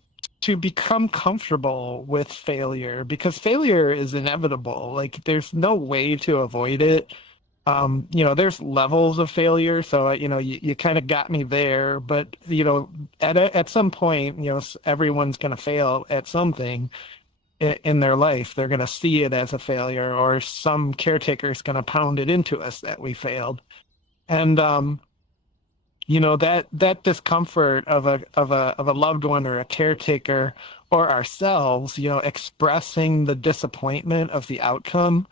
become comfortable with failure because failure is inevitable. Like there's no way to avoid it. There's levels of failure, so you kind of got me there. But at some point, everyone's going to fail at something in their life. They're going to see it as a failure, or some caretaker is going to pound it into us that we failed. And that discomfort of a loved one or a caretaker or ourselves, expressing the disappointment of the outcome,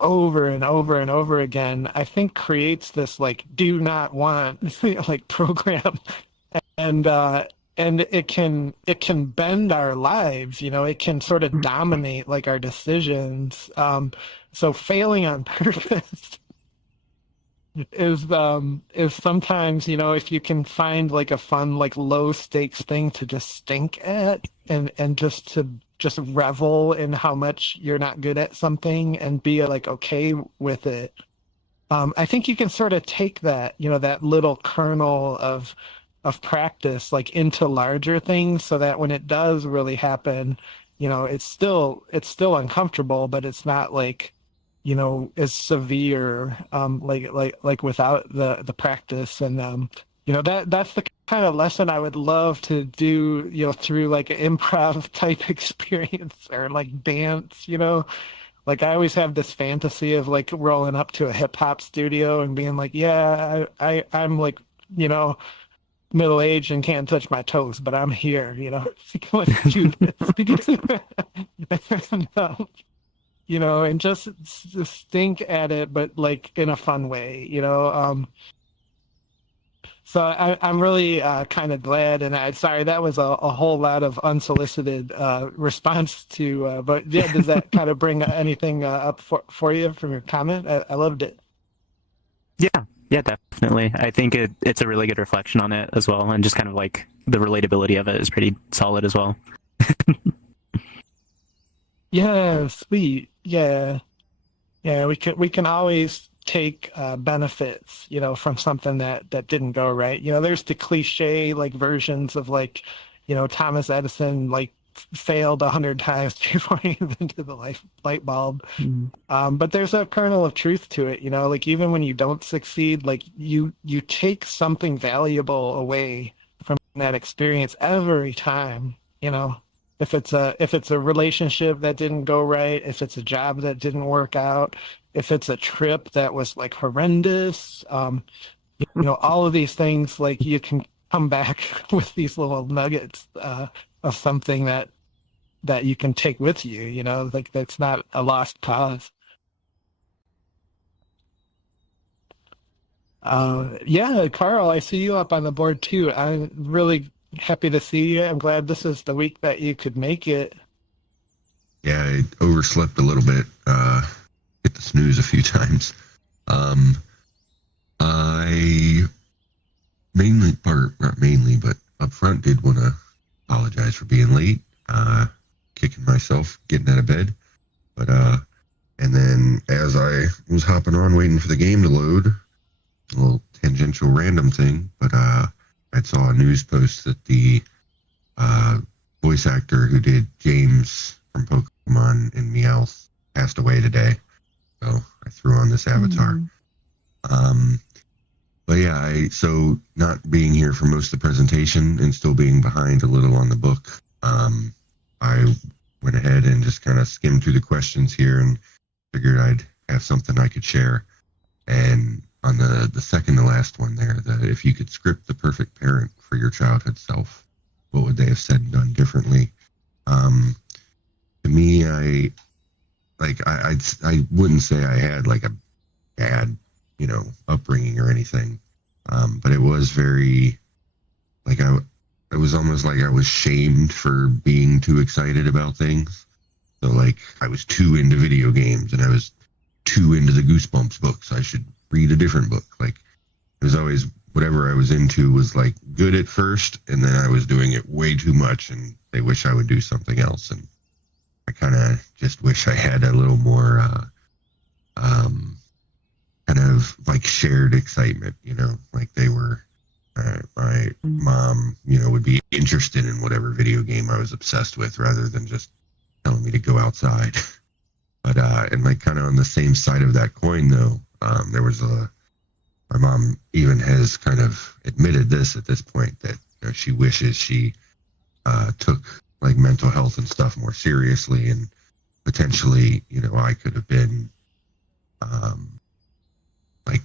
over and over and over again, I think creates this like do not want like program, and it can bend our lives. It can sort of dominate like our decisions. So failing on purpose is sometimes, if you can find like a fun like low stakes thing to just stink at and just revel in how much you're not good at something and be like okay with it. I think you can sort of take that, that little kernel of practice like into larger things, so that when it does really happen, it's still uncomfortable, but it's not like as severe like without the practice. And that's the kind of lesson I would love to do through like an improv type experience or like dance. Like I always have this fantasy of like rolling up to a hip hop studio and being like, yeah, I'm like middle aged and can't touch my toes, but I'm here, let's do this. And just stink at it, but like in a fun way, So I'm really kind of glad, and sorry that was a whole lot of unsolicited response to, but yeah, does that kind of bring anything up for you from your comment? I loved it. Yeah, definitely. I think it's a really good reflection on it as well, and just kind of like the relatability of it is pretty solid as well. Yeah, sweet. Yeah, we can always take benefits, from something that didn't go right. There's the cliche like versions of like, Thomas Edison like failed 100 times before he invented the light bulb. But there's a kernel of truth to it, like even when you don't succeed, like you take something valuable away from that experience every time. If it's a relationship that didn't go right, if it's a job that didn't work out, if it's a trip that was like horrendous, all of these things, like you can come back with these little nuggets of something that you can take with you, like that's not a lost cause. Yeah, Carl, I see you up on the board too. I'm really happy to see you. I'm glad this is the week that you could make it. Yeah, I overslept a little bit. Hit the snooze a few times. I not mainly, but up front did want to apologize for being late, kicking myself, getting out of bed. But and then as I was hopping on, waiting for the game to load, a little tangential random thing, but I saw a news post that the voice actor who did James from Pokemon and Meowth passed away today. So I threw on this avatar. But yeah, so not being here for most of the presentation and still being behind a little on the book, I went ahead and just kind of skimmed through the questions here and figured I'd have something I could share. And on the second to last one there, that if you could script the perfect parent for your childhood self, what would they have said and done differently? To me, I wouldn't say I had like a bad, upbringing or anything. But it was very, like it was almost like I was shamed for being too excited about things. So like I was too into video games and I was too into the Goosebumps books. I should read a different book. Like it was always whatever I was into was like good at first, and then I was doing it way too much and they wish I would do something else. And kind of just wish I had a little more kind of like shared excitement, like they were. My mom, would be interested in whatever video game I was obsessed with rather than just telling me to go outside. But and like kind of on the same side of that coin, though, there was my mom even has kind of admitted this at this point that she wishes she took like mental health and stuff more seriously, and potentially, I could have been like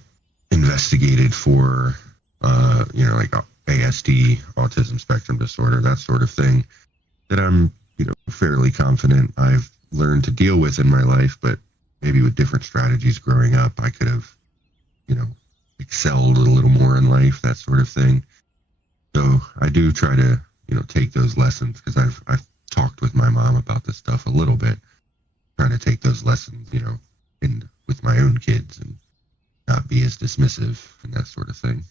investigated for like ASD, autism spectrum disorder, that sort of thing, that I'm, fairly confident I've learned to deal with in my life, but maybe with different strategies growing up, I could have, excelled a little more in life, that sort of thing. So I do try to, take those lessons, because I've talked with my mom about this stuff a little bit, trying to take those lessons, in with my own kids and not be as dismissive and that sort of thing.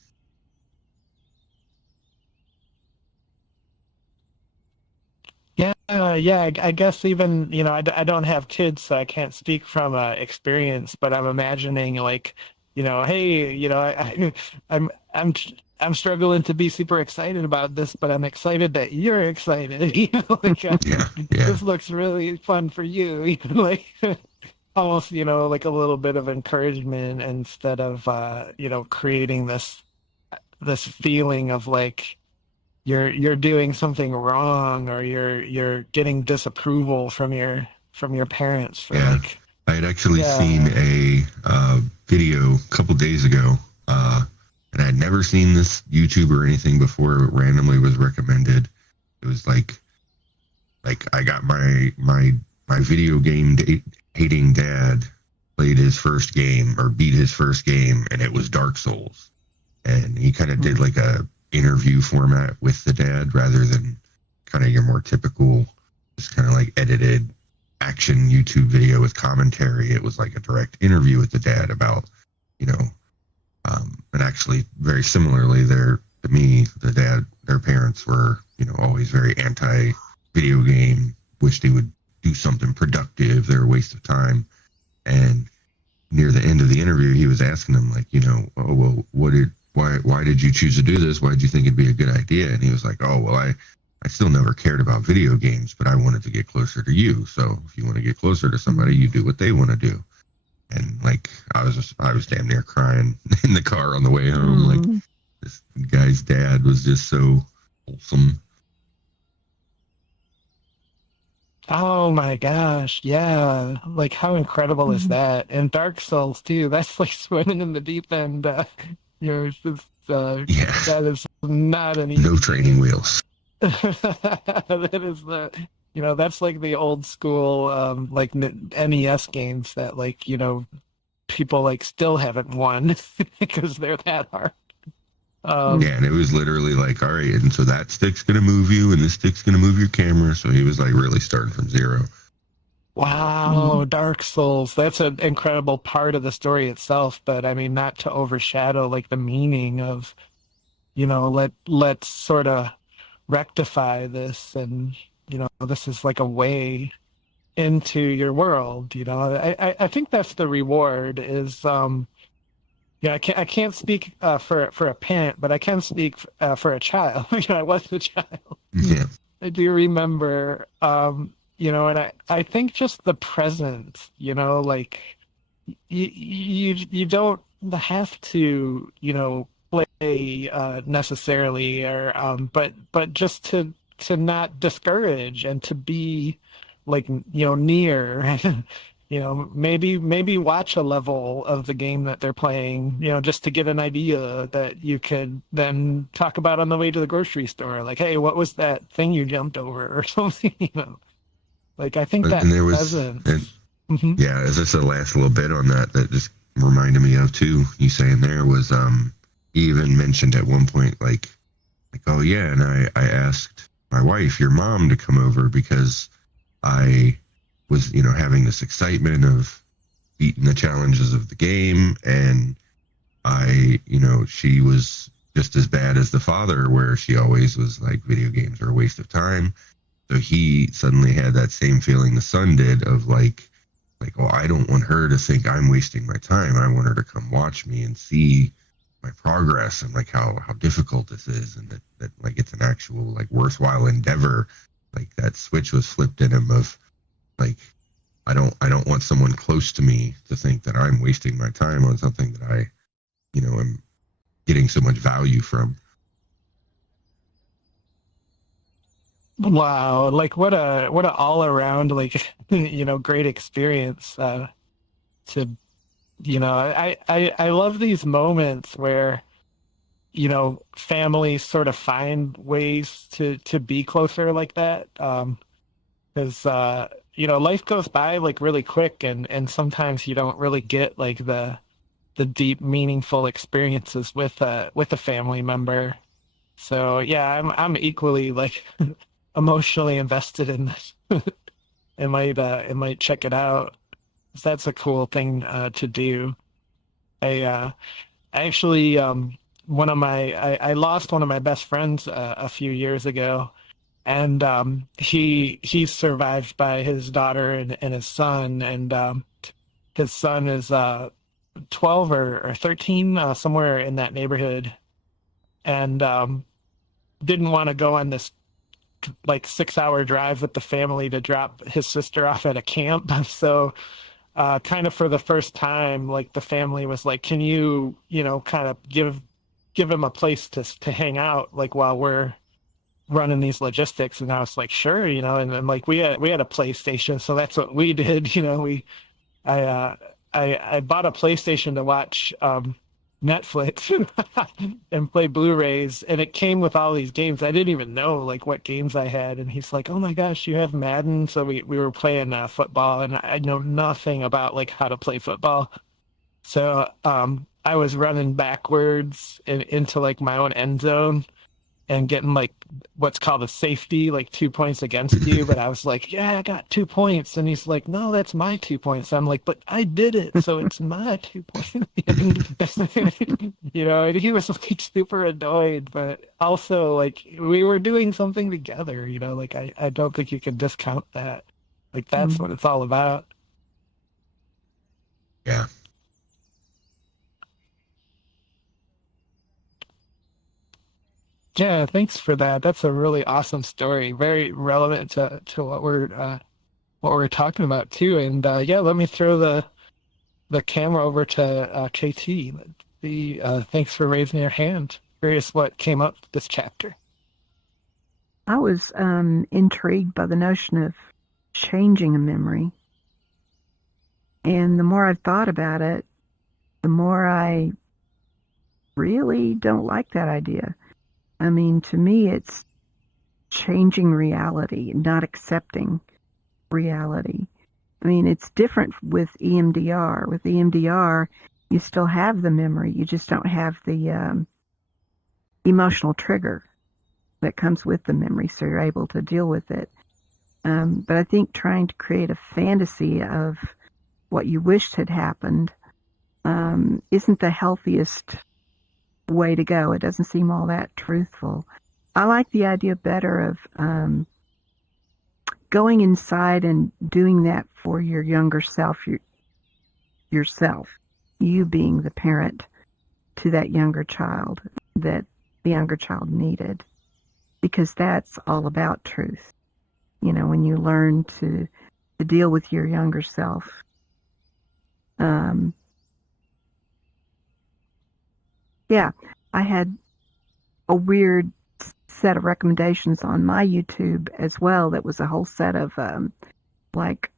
Yeah, I guess even, I don't have kids, so I can't speak from experience, but I'm imagining like, hey, I'm struggling to be super excited about this, but I'm excited that you're excited. Like Yeah. this looks really fun for you. Like almost, like a little bit of encouragement instead of, creating this feeling of like, you're doing something wrong, or you're getting disapproval from your parents for Yeah. like. I had actually Yeah. seen a video a couple days ago, and I had never seen this YouTube or anything before. It randomly was recommended. It was like I got my video game hating dad played his first game or beat his first game, and it was Dark Souls, and he kind of did like a interview format with the dad rather than kind of your more typical, just kind of like edited action YouTube video with commentary. It was like a direct interview with the dad about, and actually very similarly there to me, their parents were, always very anti video game, wished they would do something productive. They're a waste of time. And near the end of the interview, he was asking them like, oh, well, why did you choose to do this? Why did you think it'd be a good idea? And he was like, oh, well, I still never cared about video games, but I wanted to get closer to you. So if you want to get closer to somebody, you do what they want to do. And like, I was damn near crying in the car on the way home. Like, this guy's dad was just so wholesome. Oh my gosh, yeah. Like how incredible is that? And Dark Souls too. That's like swimming in the deep end. You're just, Yeah. that is not an easy No training wheels. that is that's like the old school like NES games that like people like still haven't won because they're that hard. Yeah, and it was literally like, all right, and so that stick's gonna move you, and this stick's gonna move your camera. So he was like really starting from zero. Wow, Dark Souls. That's an incredible part of the story itself, but I mean, not to overshadow like the meaning of, let's sort of rectify this, and this is like a way into your world. I think that's the reward is I can't speak for a parent, but I can speak for a child. I was a child. Yeah. I do remember, and I think just the present, like you don't have to, play necessarily, or but just to not discourage and to be like near. Maybe watch a level of the game that they're playing, just to get an idea that you could then talk about on the way to the grocery store. Like, hey, what was that thing you jumped over or something, Like, I think that And there was, presence. and, Mhm. yeah, as I said, last little bit on that just reminded me of too, you saying there was, he even mentioned at one point, like, oh yeah, and I asked my wife, your mom, to come over because I was, having this excitement of beating the challenges of the game. And she was just as bad as the father, where she always was like, video games are a waste of time. So he suddenly had that same feeling the son did of oh, I don't want her to think I'm wasting my time. I want her to come watch me and see my progress and like how difficult this is, and that like it's an actual like worthwhile endeavor. Like that switch was flipped in him of like I don't want someone close to me to think that I'm wasting my time on something that I, am getting so much value from. Wow, like what a all around like great experience to I love these moments where families sort of find ways to be closer like that, because life goes by like really quick, and sometimes you don't really get like the deep meaningful experiences with a family member. So yeah, I'm equally like emotionally invested in this. It might check it out. That's a cool thing to do. I actually I lost one of my best friends a few years ago, and he's survived by his daughter and his son, and his son is 12 or 13, somewhere in that neighborhood, and didn't want to go on this like 6-hour drive with the family to drop his sister off at a camp. So kind of for the first time, like the family was like, can you, kind of give him a place to hang out, like while we're running these logistics. And I was like, sure, and then like we had a PlayStation, so that's what we did. I bought a PlayStation to watch Netflix and play Blu-rays, and it came with all these games. I didn't even know like what games I had, and he's like, "Oh my gosh, you have Madden!" So we were playing football, and I know nothing about like how to play football. So I was running backwards into like my own end zone and getting like what's called a safety, like 2 points against you. But I was like, yeah, I got 2 points. And he's like, no, that's my 2 points. I'm like, but I did it, so it's my 2 points. And he was like super annoyed, but also like we were doing something together, like I don't think you can discount that. Like that's what it's all about. Yeah. Yeah, thanks for that. That's a really awesome story. Very relevant to what we're talking about too. And yeah, let me throw the camera over to KT. Thanks for raising your hand. Curious what came up this chapter. I was intrigued by the notion of changing a memory. And the more I've thought about it, the more I really don't like that idea. I mean, to me, it's changing reality, not accepting reality. I mean, it's different with EMDR. With EMDR, you still have the memory. You just don't have the emotional trigger that comes with the memory, so you're able to deal with it. But I think trying to create a fantasy of what you wished had happened isn't the healthiest way to go. It doesn't seem all that truthful. I like the idea better of going inside and doing that for your younger self, yourself, you being the parent to that younger child that the younger child needed, because that's all about truth. When you learn to deal with your younger self. Yeah, I had a weird set of recommendations on my YouTube as well. That was a whole set of like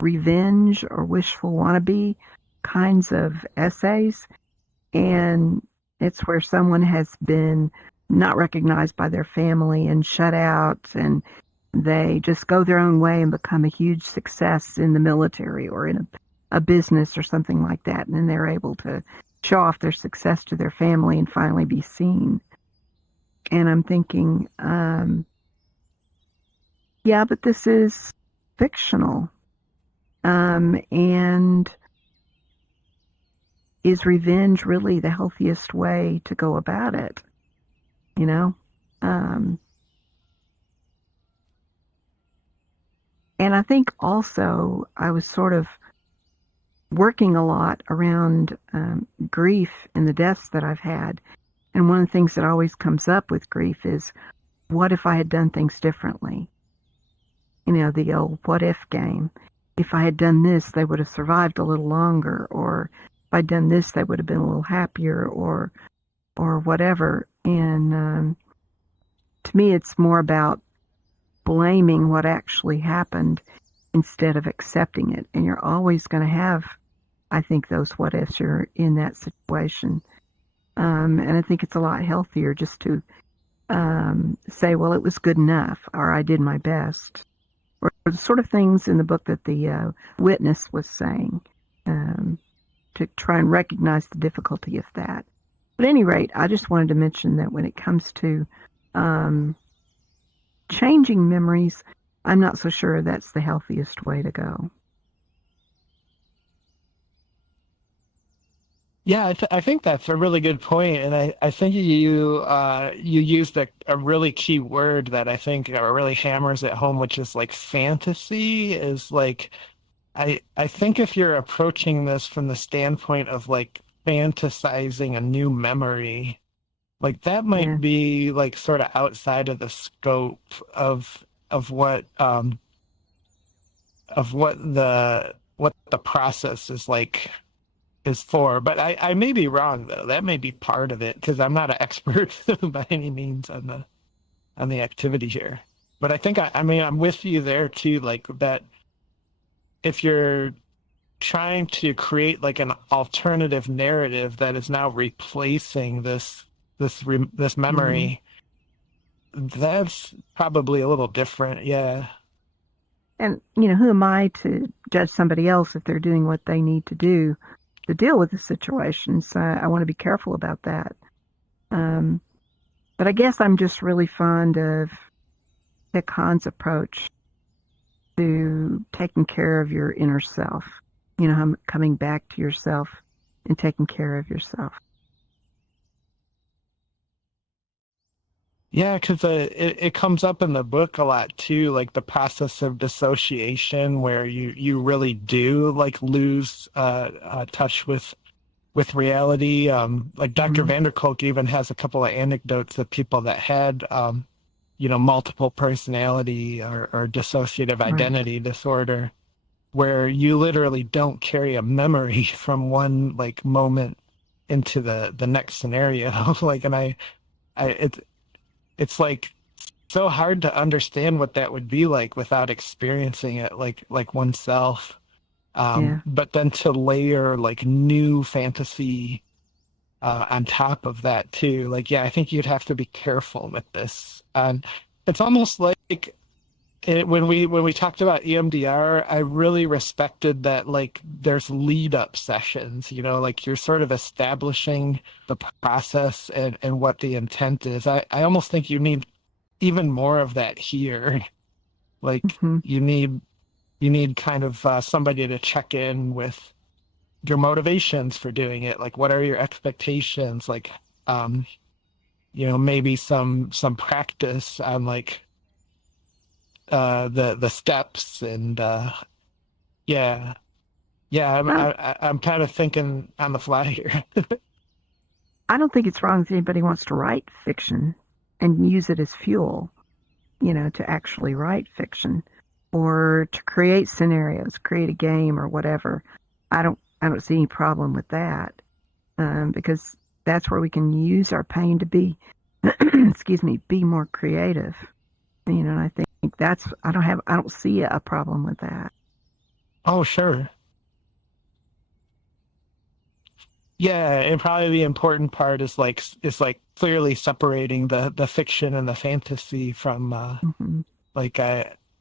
revenge or wishful wannabe kinds of essays. And it's where someone has been not recognized by their family and shut out, and they just go their own way and become a huge success in the military or in a business or something like that. And then they're able to show off their success to their family and finally be seen. And I'm thinking, yeah, but this is fictional. And is revenge really the healthiest way to go about it? And I think also I was sort of working a lot around grief and the deaths that I've had. And one of the things that always comes up with grief is, what if I had done things differently? You know, the old what if game. If I had done this, they would have survived a little longer, or if I'd done this, they would have been a little happier, or whatever. And to me, it's more about blaming what actually happened instead of accepting it. And you're always going to have, I think, those what ifs. You're in that situation. And I think it's a lot healthier just to say, well, it was good enough, or I did my best, or the sort of things in the book that the witness was saying, to try and recognize the difficulty of that. But at any rate, I just wanted to mention that when it comes to changing memories, I'm not so sure that's the healthiest way to go. Yeah, I think that's a really good point, and I think you used a really key word that I think really hammers it home, which is like fantasy. Is like I think if you're approaching this from the standpoint of like fantasizing a new memory, like that might be like sort of outside of the scope of what the process is like is for. But I may be wrong though. That may be part of it, because I'm not an expert by any means on the activity here. But I think I mean I'm with you there too, like that if you're trying to create like an alternative narrative that is now replacing this memory, that's probably a little different. Yeah. And, you know, who am I to judge somebody else if they're doing what they need to do to deal with the situation? So I want to be careful about that. But I guess I'm just really fond of Thich Han's approach to taking care of your inner self. You know, coming back to yourself and taking care of yourself. Yeah, because it comes up in the book a lot too, like the process of dissociation, where you really do like lose touch with reality. Like Dr. Van der Kolk even has a couple of anecdotes of people that had multiple personality or dissociative identity disorder, where you literally don't carry a memory from one like moment into the next scenario. Like, and it's like so hard to understand what that would be like without experiencing it like oneself. But then to layer like new fantasy on top of that too. Like, yeah, I think you'd have to be careful with this. And it's almost like when we talked about EMDR, I really respected that like there's lead up sessions, like you're sort of establishing the process and what the intent is. I almost think you need even more of that here. Like you need kind of somebody to check in with your motivations for doing it. Like, what are your expectations? Like, maybe some practice on like the steps and I'm kind of thinking on the fly here. I don't think it's wrong if anybody wants to write fiction and use it as fuel, to actually write fiction or to create scenarios, create a game or whatever. I don't see any problem with that, because that's where we can use our pain to be, be more creative. And I think I don't see a problem with that. Oh, sure. Yeah, and probably the important part is like clearly separating the fiction and the fantasy from I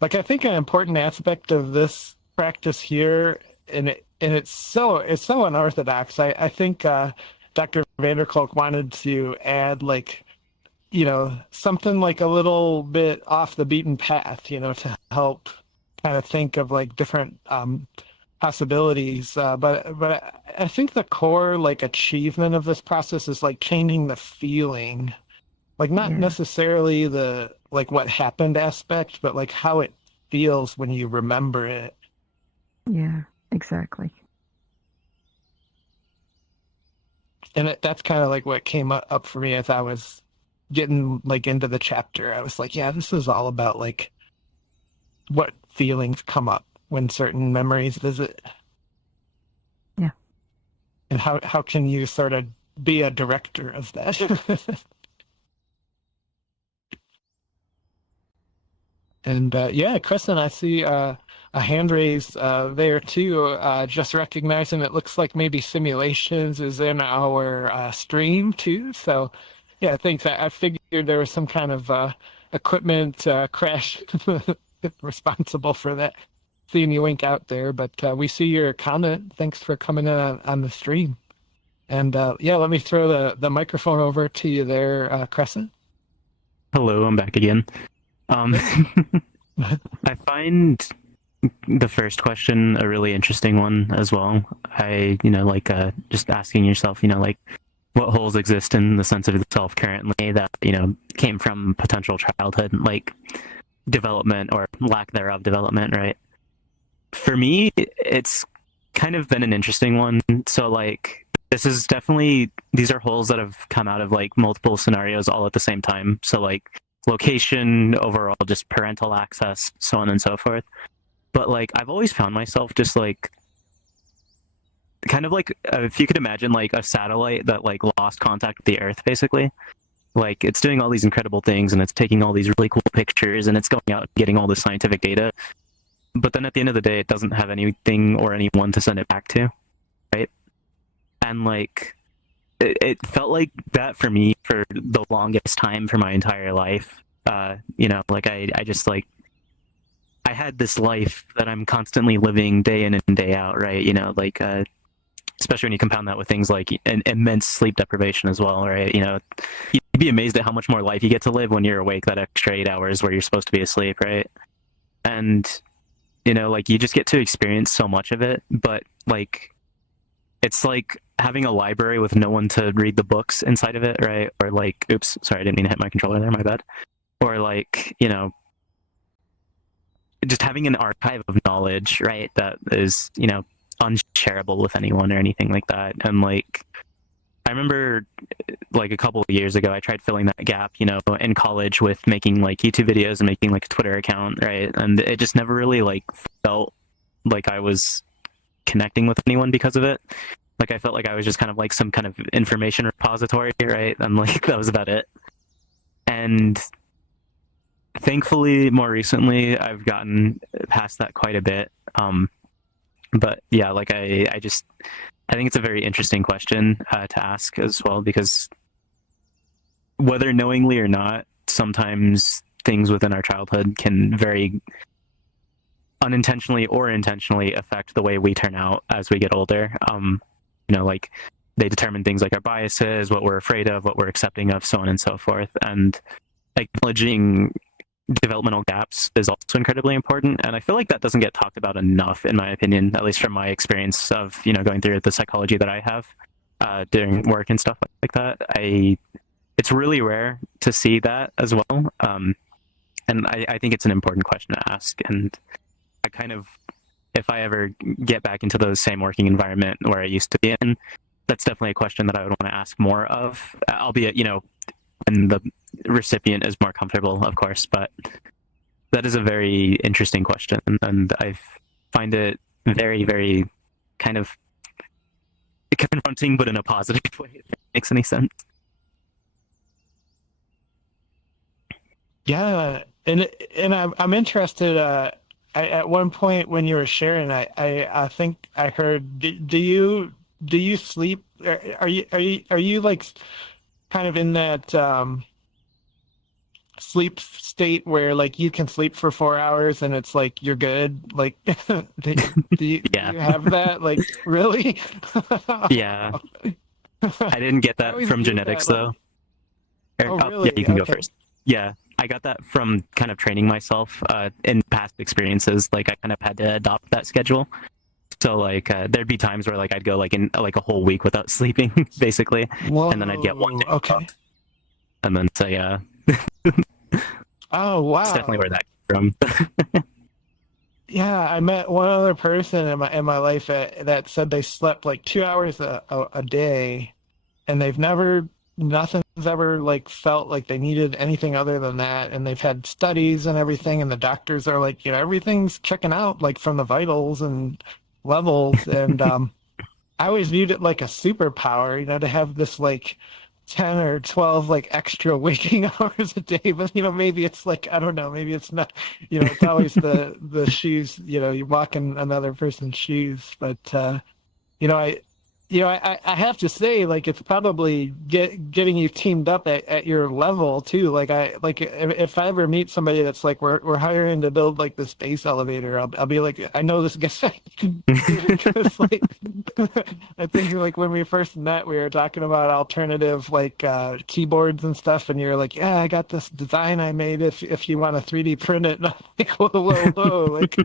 think an important aspect of this practice here, and it's so unorthodox. I think Dr. Van der Kolk wanted to add like something like a little bit off the beaten path, to help kind of think of like different possibilities. But I think the core like achievement of this process is like changing the feeling, like not necessarily the like what happened aspect, but like how it feels when you remember it. Yeah, exactly. And that's kind of like what came up for me as I was getting like into the chapter. I was like, yeah, this is all about like what feelings come up when certain memories visit. Yeah. And how can you sort of be a director of that? And yeah, Kristen, I see a hand raised there too. Just recognizing it looks like maybe simulations is in our stream too. So yeah, thanks. I figured there was some kind of equipment crash responsible for that. Seeing you wink out there, but we see your comment. Thanks for coming in on the stream. And yeah, let me throw the microphone over to you there, Crescent. Hello, I'm back again. I find the first question a really interesting one as well. Like just asking yourself, like what holes exist in the sense of the self currently that, came from potential childhood, like development or lack thereof development, right? For me, it's kind of been an interesting one. So like, these are holes that have come out of like multiple scenarios all at the same time. So like, location, overall, just parental access, so on and so forth. But like, I've always found myself just like, kind of like, if you could imagine like a satellite that like lost contact with the Earth, basically. Like, it's doing all these incredible things and it's taking all these really cool pictures and it's going out and getting all this scientific data. But then at the end of the day, it doesn't have anything or anyone to send it back to, right? And like, it felt like that for me for the longest time for my entire life. Like I just like, I had this life that I'm constantly living day in and day out, right? Especially when you compound that with things like an immense sleep deprivation as well, right? You'd be amazed at how much more life you get to live when you're awake that extra 8 hours where you're supposed to be asleep, right? And, like you just get to experience so much of it, but like, it's like having a library with no one to read the books inside of it, right? Or like, oops, sorry, I didn't mean to hit my controller there, my bad. Or like, just having an archive of knowledge, right? That is, unshareable with anyone or anything like that. And like, I remember like a couple of years ago, I tried filling that gap, in college with making like YouTube videos and making like a Twitter account, right? And it just never really like felt like I was connecting with anyone because of it. Like I felt like I was just kind of like some kind of information repository, right? And like that was about it. And thankfully, more recently, I've gotten past that quite a bit. But yeah, like I think it's a very interesting question to ask as well, because whether knowingly or not, sometimes things within our childhood can very unintentionally or intentionally affect the way we turn out as we get older. Like they determine things like our biases, what we're afraid of, what we're accepting of, so on and so forth. And acknowledging developmental gaps is also incredibly important. And I feel like that doesn't get talked about enough, in my opinion, at least from my experience of, going through the psychology that I have doing work and stuff like that. It's really rare to see that as well. And I think it's an important question to ask. And I kind of, if I ever get back into the same working environment where I used to be in, that's definitely a question that I would want to ask more of, albeit, when the recipient is more comfortable, of course. But that is a very interesting question. And I find it very, very kind of confronting, but in a positive way, if it makes any sense. Yeah, and I'm interested. At one point when you were sharing, I think I heard. Do you sleep? Are you like kind of in that sleep state where like you can sleep for 4 hours and it's like you're good? Like, do you have that? Like, really? Yeah, I didn't get that from genetics though. Really? Yeah, you can go Okay. first. Yeah, I got that from kind of training myself in past experiences. Like I kind of had to adopt that schedule. So like there'd be times where like I'd go like in like a whole week without sleeping, basically, and then I'd get one day Okay. off. And then so yeah, Oh wow. that's definitely where that came from. Yeah, I met one other person in my life that said they slept like 2 hours a day, and they've never nothing's ever like felt like they needed anything other than that. And they've had studies and everything, and the doctors are like, everything's checking out like from the vitals and levels. And I always viewed it like a superpower, to have this like 10 or 12 like extra waking hours a day. But maybe it's like, I don't know, maybe it's not, it's always the shoes, you walk in another person's shoes. But I I have to say, like, it's probably getting you teamed up at your level too. Like, if I ever meet somebody that's like, we're hiring to build like the space elevator, I'll be like, I know this guy. Because, like, I think like when we first met, we were talking about alternative like keyboards and stuff, and you're like, yeah, I got this design I made. If you want to 3D print it, and I'm like, whoa, like,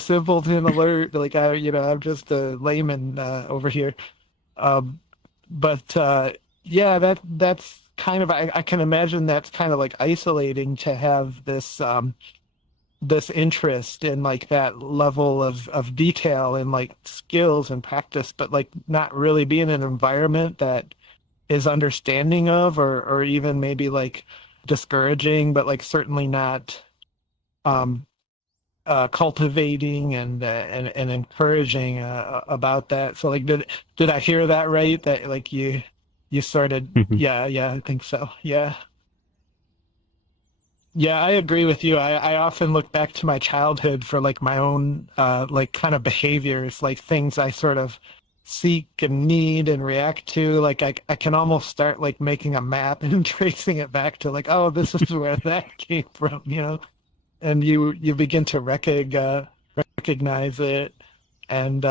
simpleton alert. Like, I'm just a layman over here. But yeah, that's kind of, I can imagine that's kind of like isolating to have this this interest in like that level of detail and like skills and practice, but like not really be in an environment that is understanding of, or even maybe like discouraging, but like certainly not cultivating and encouraging about that. So like, did I hear that right? That like you started? Mhm. Yeah, I think so. Yeah, I agree with you. I often look back to my childhood for like my own like kind of behaviors, like things I sort of seek and need and react to. Like I can almost start like making a map and tracing it back to like, oh, this is where that came from, and you begin to recognize it. And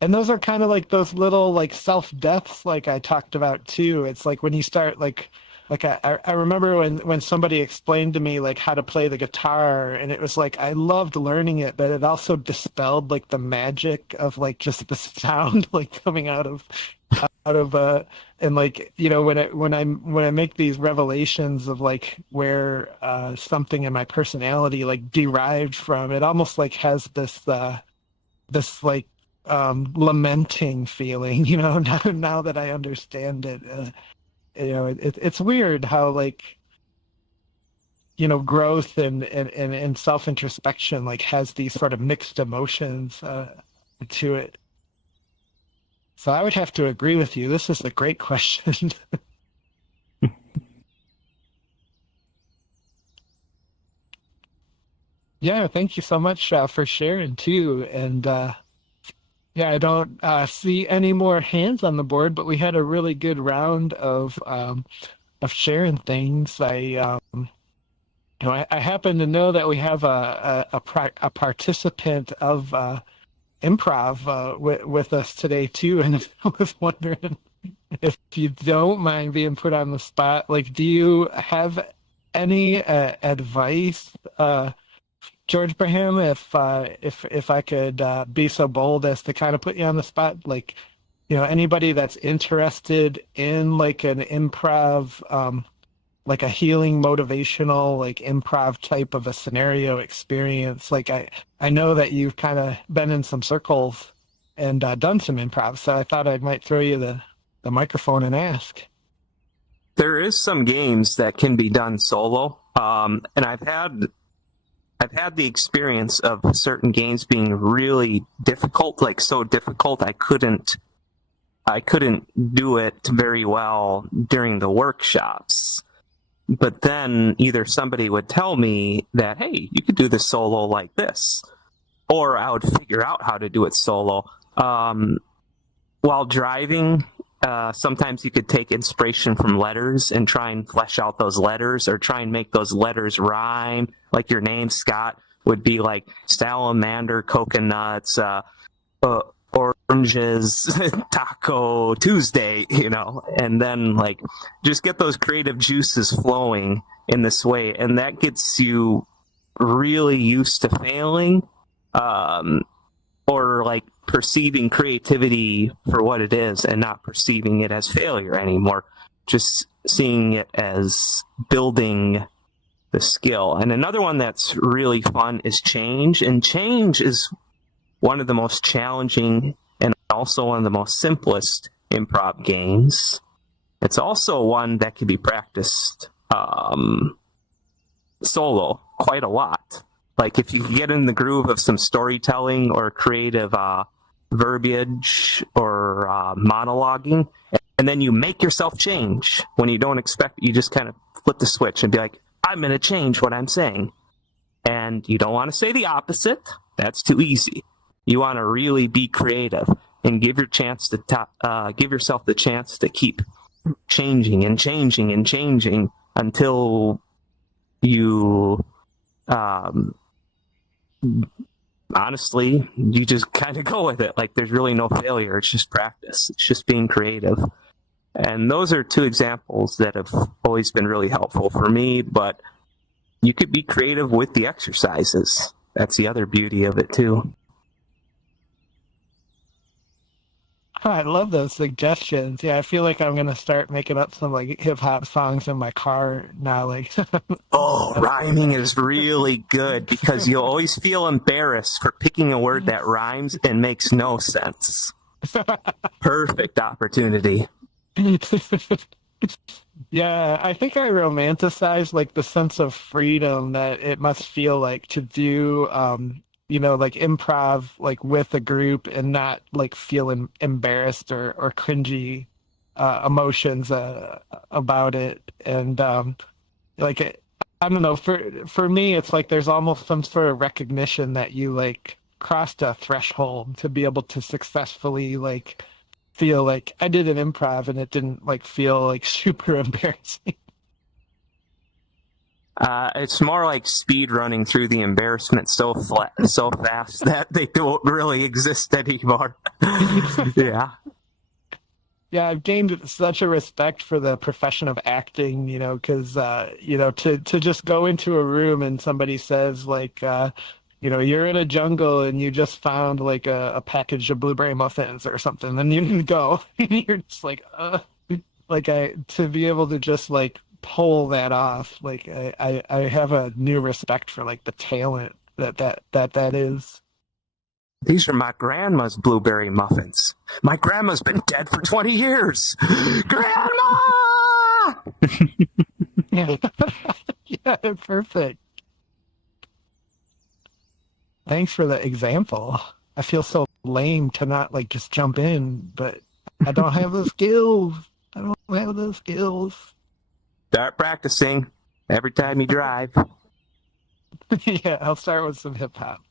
those are kind of like those little like self deaths like I talked about too. It's like when you start like I remember when somebody explained to me like how to play the guitar, and it was like I loved learning it, but it also dispelled like the magic of like just the sound like coming out of and like when I make these revelations of like where something in my personality like derived from, it almost like has this this like lamenting feeling, now that I understand it. It's weird how like growth and self introspection like has these sort of mixed emotions to it. So I would have to agree with you. This is a great question. Yeah, thank you so much for sharing too. And yeah, I don't see any more hands on the board, but we had a really good round of sharing things. I happen to know that we have a participant of improv with us today too, and I was wondering if you don't mind being put on the spot, like, do you have any advice, George Braham, if I could be so bold as to kind of put you on the spot, like, anybody that's interested in like an improv, like a healing, motivational, like improv type of a scenario experience. Like I know that you've kind of been in some circles and done some improv, so I thought I might throw you the microphone and ask. There is some games that can be done solo, and I've had the experience of certain games being really difficult, like so difficult I couldn't do it very well during the workshops. But then either somebody would tell me that, hey, you could do this solo like this, or I would figure out how to do it solo. While driving, sometimes you could take inspiration from letters and try and flesh out those letters, or try and make those letters rhyme. Like your name, Scott, would be like salamander, coconuts, oranges, Taco Tuesday, and then like just get those creative juices flowing in this way, and that gets you really used to failing, or like perceiving creativity for what it is and not perceiving it as failure anymore, just seeing it as building the skill. And another one that's really fun is Change. And Change is one of the most challenging and also one of the most simplest improv games. It's also one that can be practiced solo quite a lot. Like if you get in the groove of some storytelling or creative verbiage or monologuing, and then you make yourself change when you don't expect it, you just kind of flip the switch and be like, I'm going to change what I'm saying. And you don't want to say the opposite. That's too easy. You want to really be creative and give yourself the chance to keep changing and changing and changing until you honestly, you just kind of go with it. Like there's really no failure. It's just practice. It's just being creative. And those are two examples that have always been really helpful for me, but you could be creative with the exercises. That's the other beauty of it too. Oh, I love those suggestions. Yeah, I feel like I'm gonna start making up some like hip hop songs in my car now. Like, Oh, rhyming is really good because you'll always feel embarrassed for picking a word that rhymes and makes no sense. Perfect opportunity. yeah, I think I romanticize like the sense of freedom that it must feel like to do, like improv like with a group and not like feeling embarrassed or cringy emotions about it. And I don't know, for me, it's like there's almost some sort of recognition that you like crossed a threshold to be able to successfully like feel like I did an improv and it didn't like feel like super embarrassing. It's more like speed running through the embarrassment so fast that they don't really exist anymore. Yeah. Yeah, I've gained such a respect for the profession of acting, because to just go into a room and somebody says like, you're in a jungle and you just found like a package of blueberry muffins or something, and you can go, and you're just like, to be able to just like pull that off, like I have a new respect for like the talent that is. These are my grandma's blueberry muffins. My grandma's been dead for 20 years. Grandma! Yeah. Yeah, perfect. Thanks for the example. I feel so lame to not like just jump in, but I don't have the skills. I don't have the skills. Start practicing every time you drive. Yeah, I'll start with some hip hop.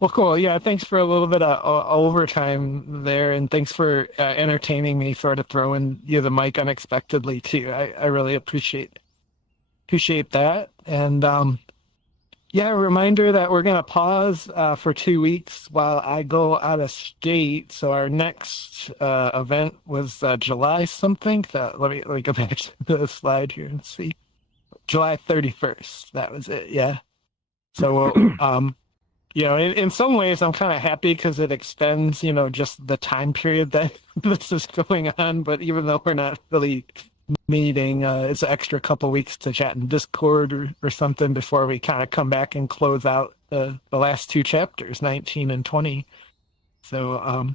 Well, cool. Yeah, thanks for a little bit of overtime there, and thanks for entertaining me, sort of throwing you the mic unexpectedly too. I really appreciate that. And yeah, a reminder that we're gonna pause for 2 weeks while I go out of state. So our next event was July something. Let me go back to the slide here and see. July 31st. That was it. Yeah. So in some ways I'm kind of happy because it extends, just the time period that this is going on. But even though we're not really meeting, it's an extra couple weeks to chat in Discord or something before we kind of come back and close out the last two chapters, 19 and 20. So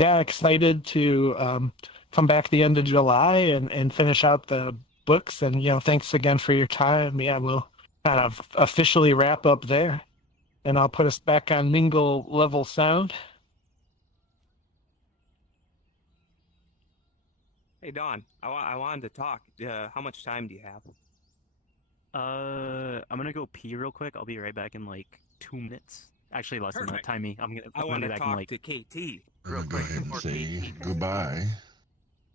yeah, excited to come back the end of July and finish out the books. And thanks again for your time. Yeah, we'll kind of officially wrap up there, and I'll put us back on Mingle level sound. Hey, Don, I wanted to talk. How much time do you have? I'm gonna go pee real quick. I'll be right back in like 2 minutes. Actually, less than that. Perfect. Time me. I want to back in talk like. to KT I'm real gonna go quick ahead and before say KT. goodbye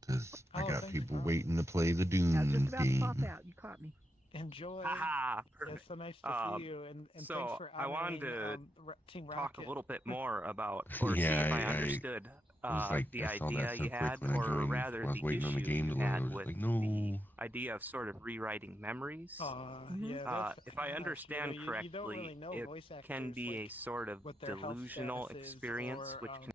because I Oh, got thanks. people waiting to play the I was Dune just about to pop game. out. You caught me. Enjoy. Haha, It's perfect. so nice to see you, and so thanks for I wanted honoring, to Team Talk Rocket. a little bit more about, or see Yeah, if I I understood was like, the I saw idea that so you quick had, when I or joined. rather While I was the waiting on the issue game you to load. I had was with like, the no. idea of sort of rewriting memories. Yeah, that's If I much, understand you don't correctly, really know it voice actors, can be like, a sort of what their health delusional status is, experience, or, which can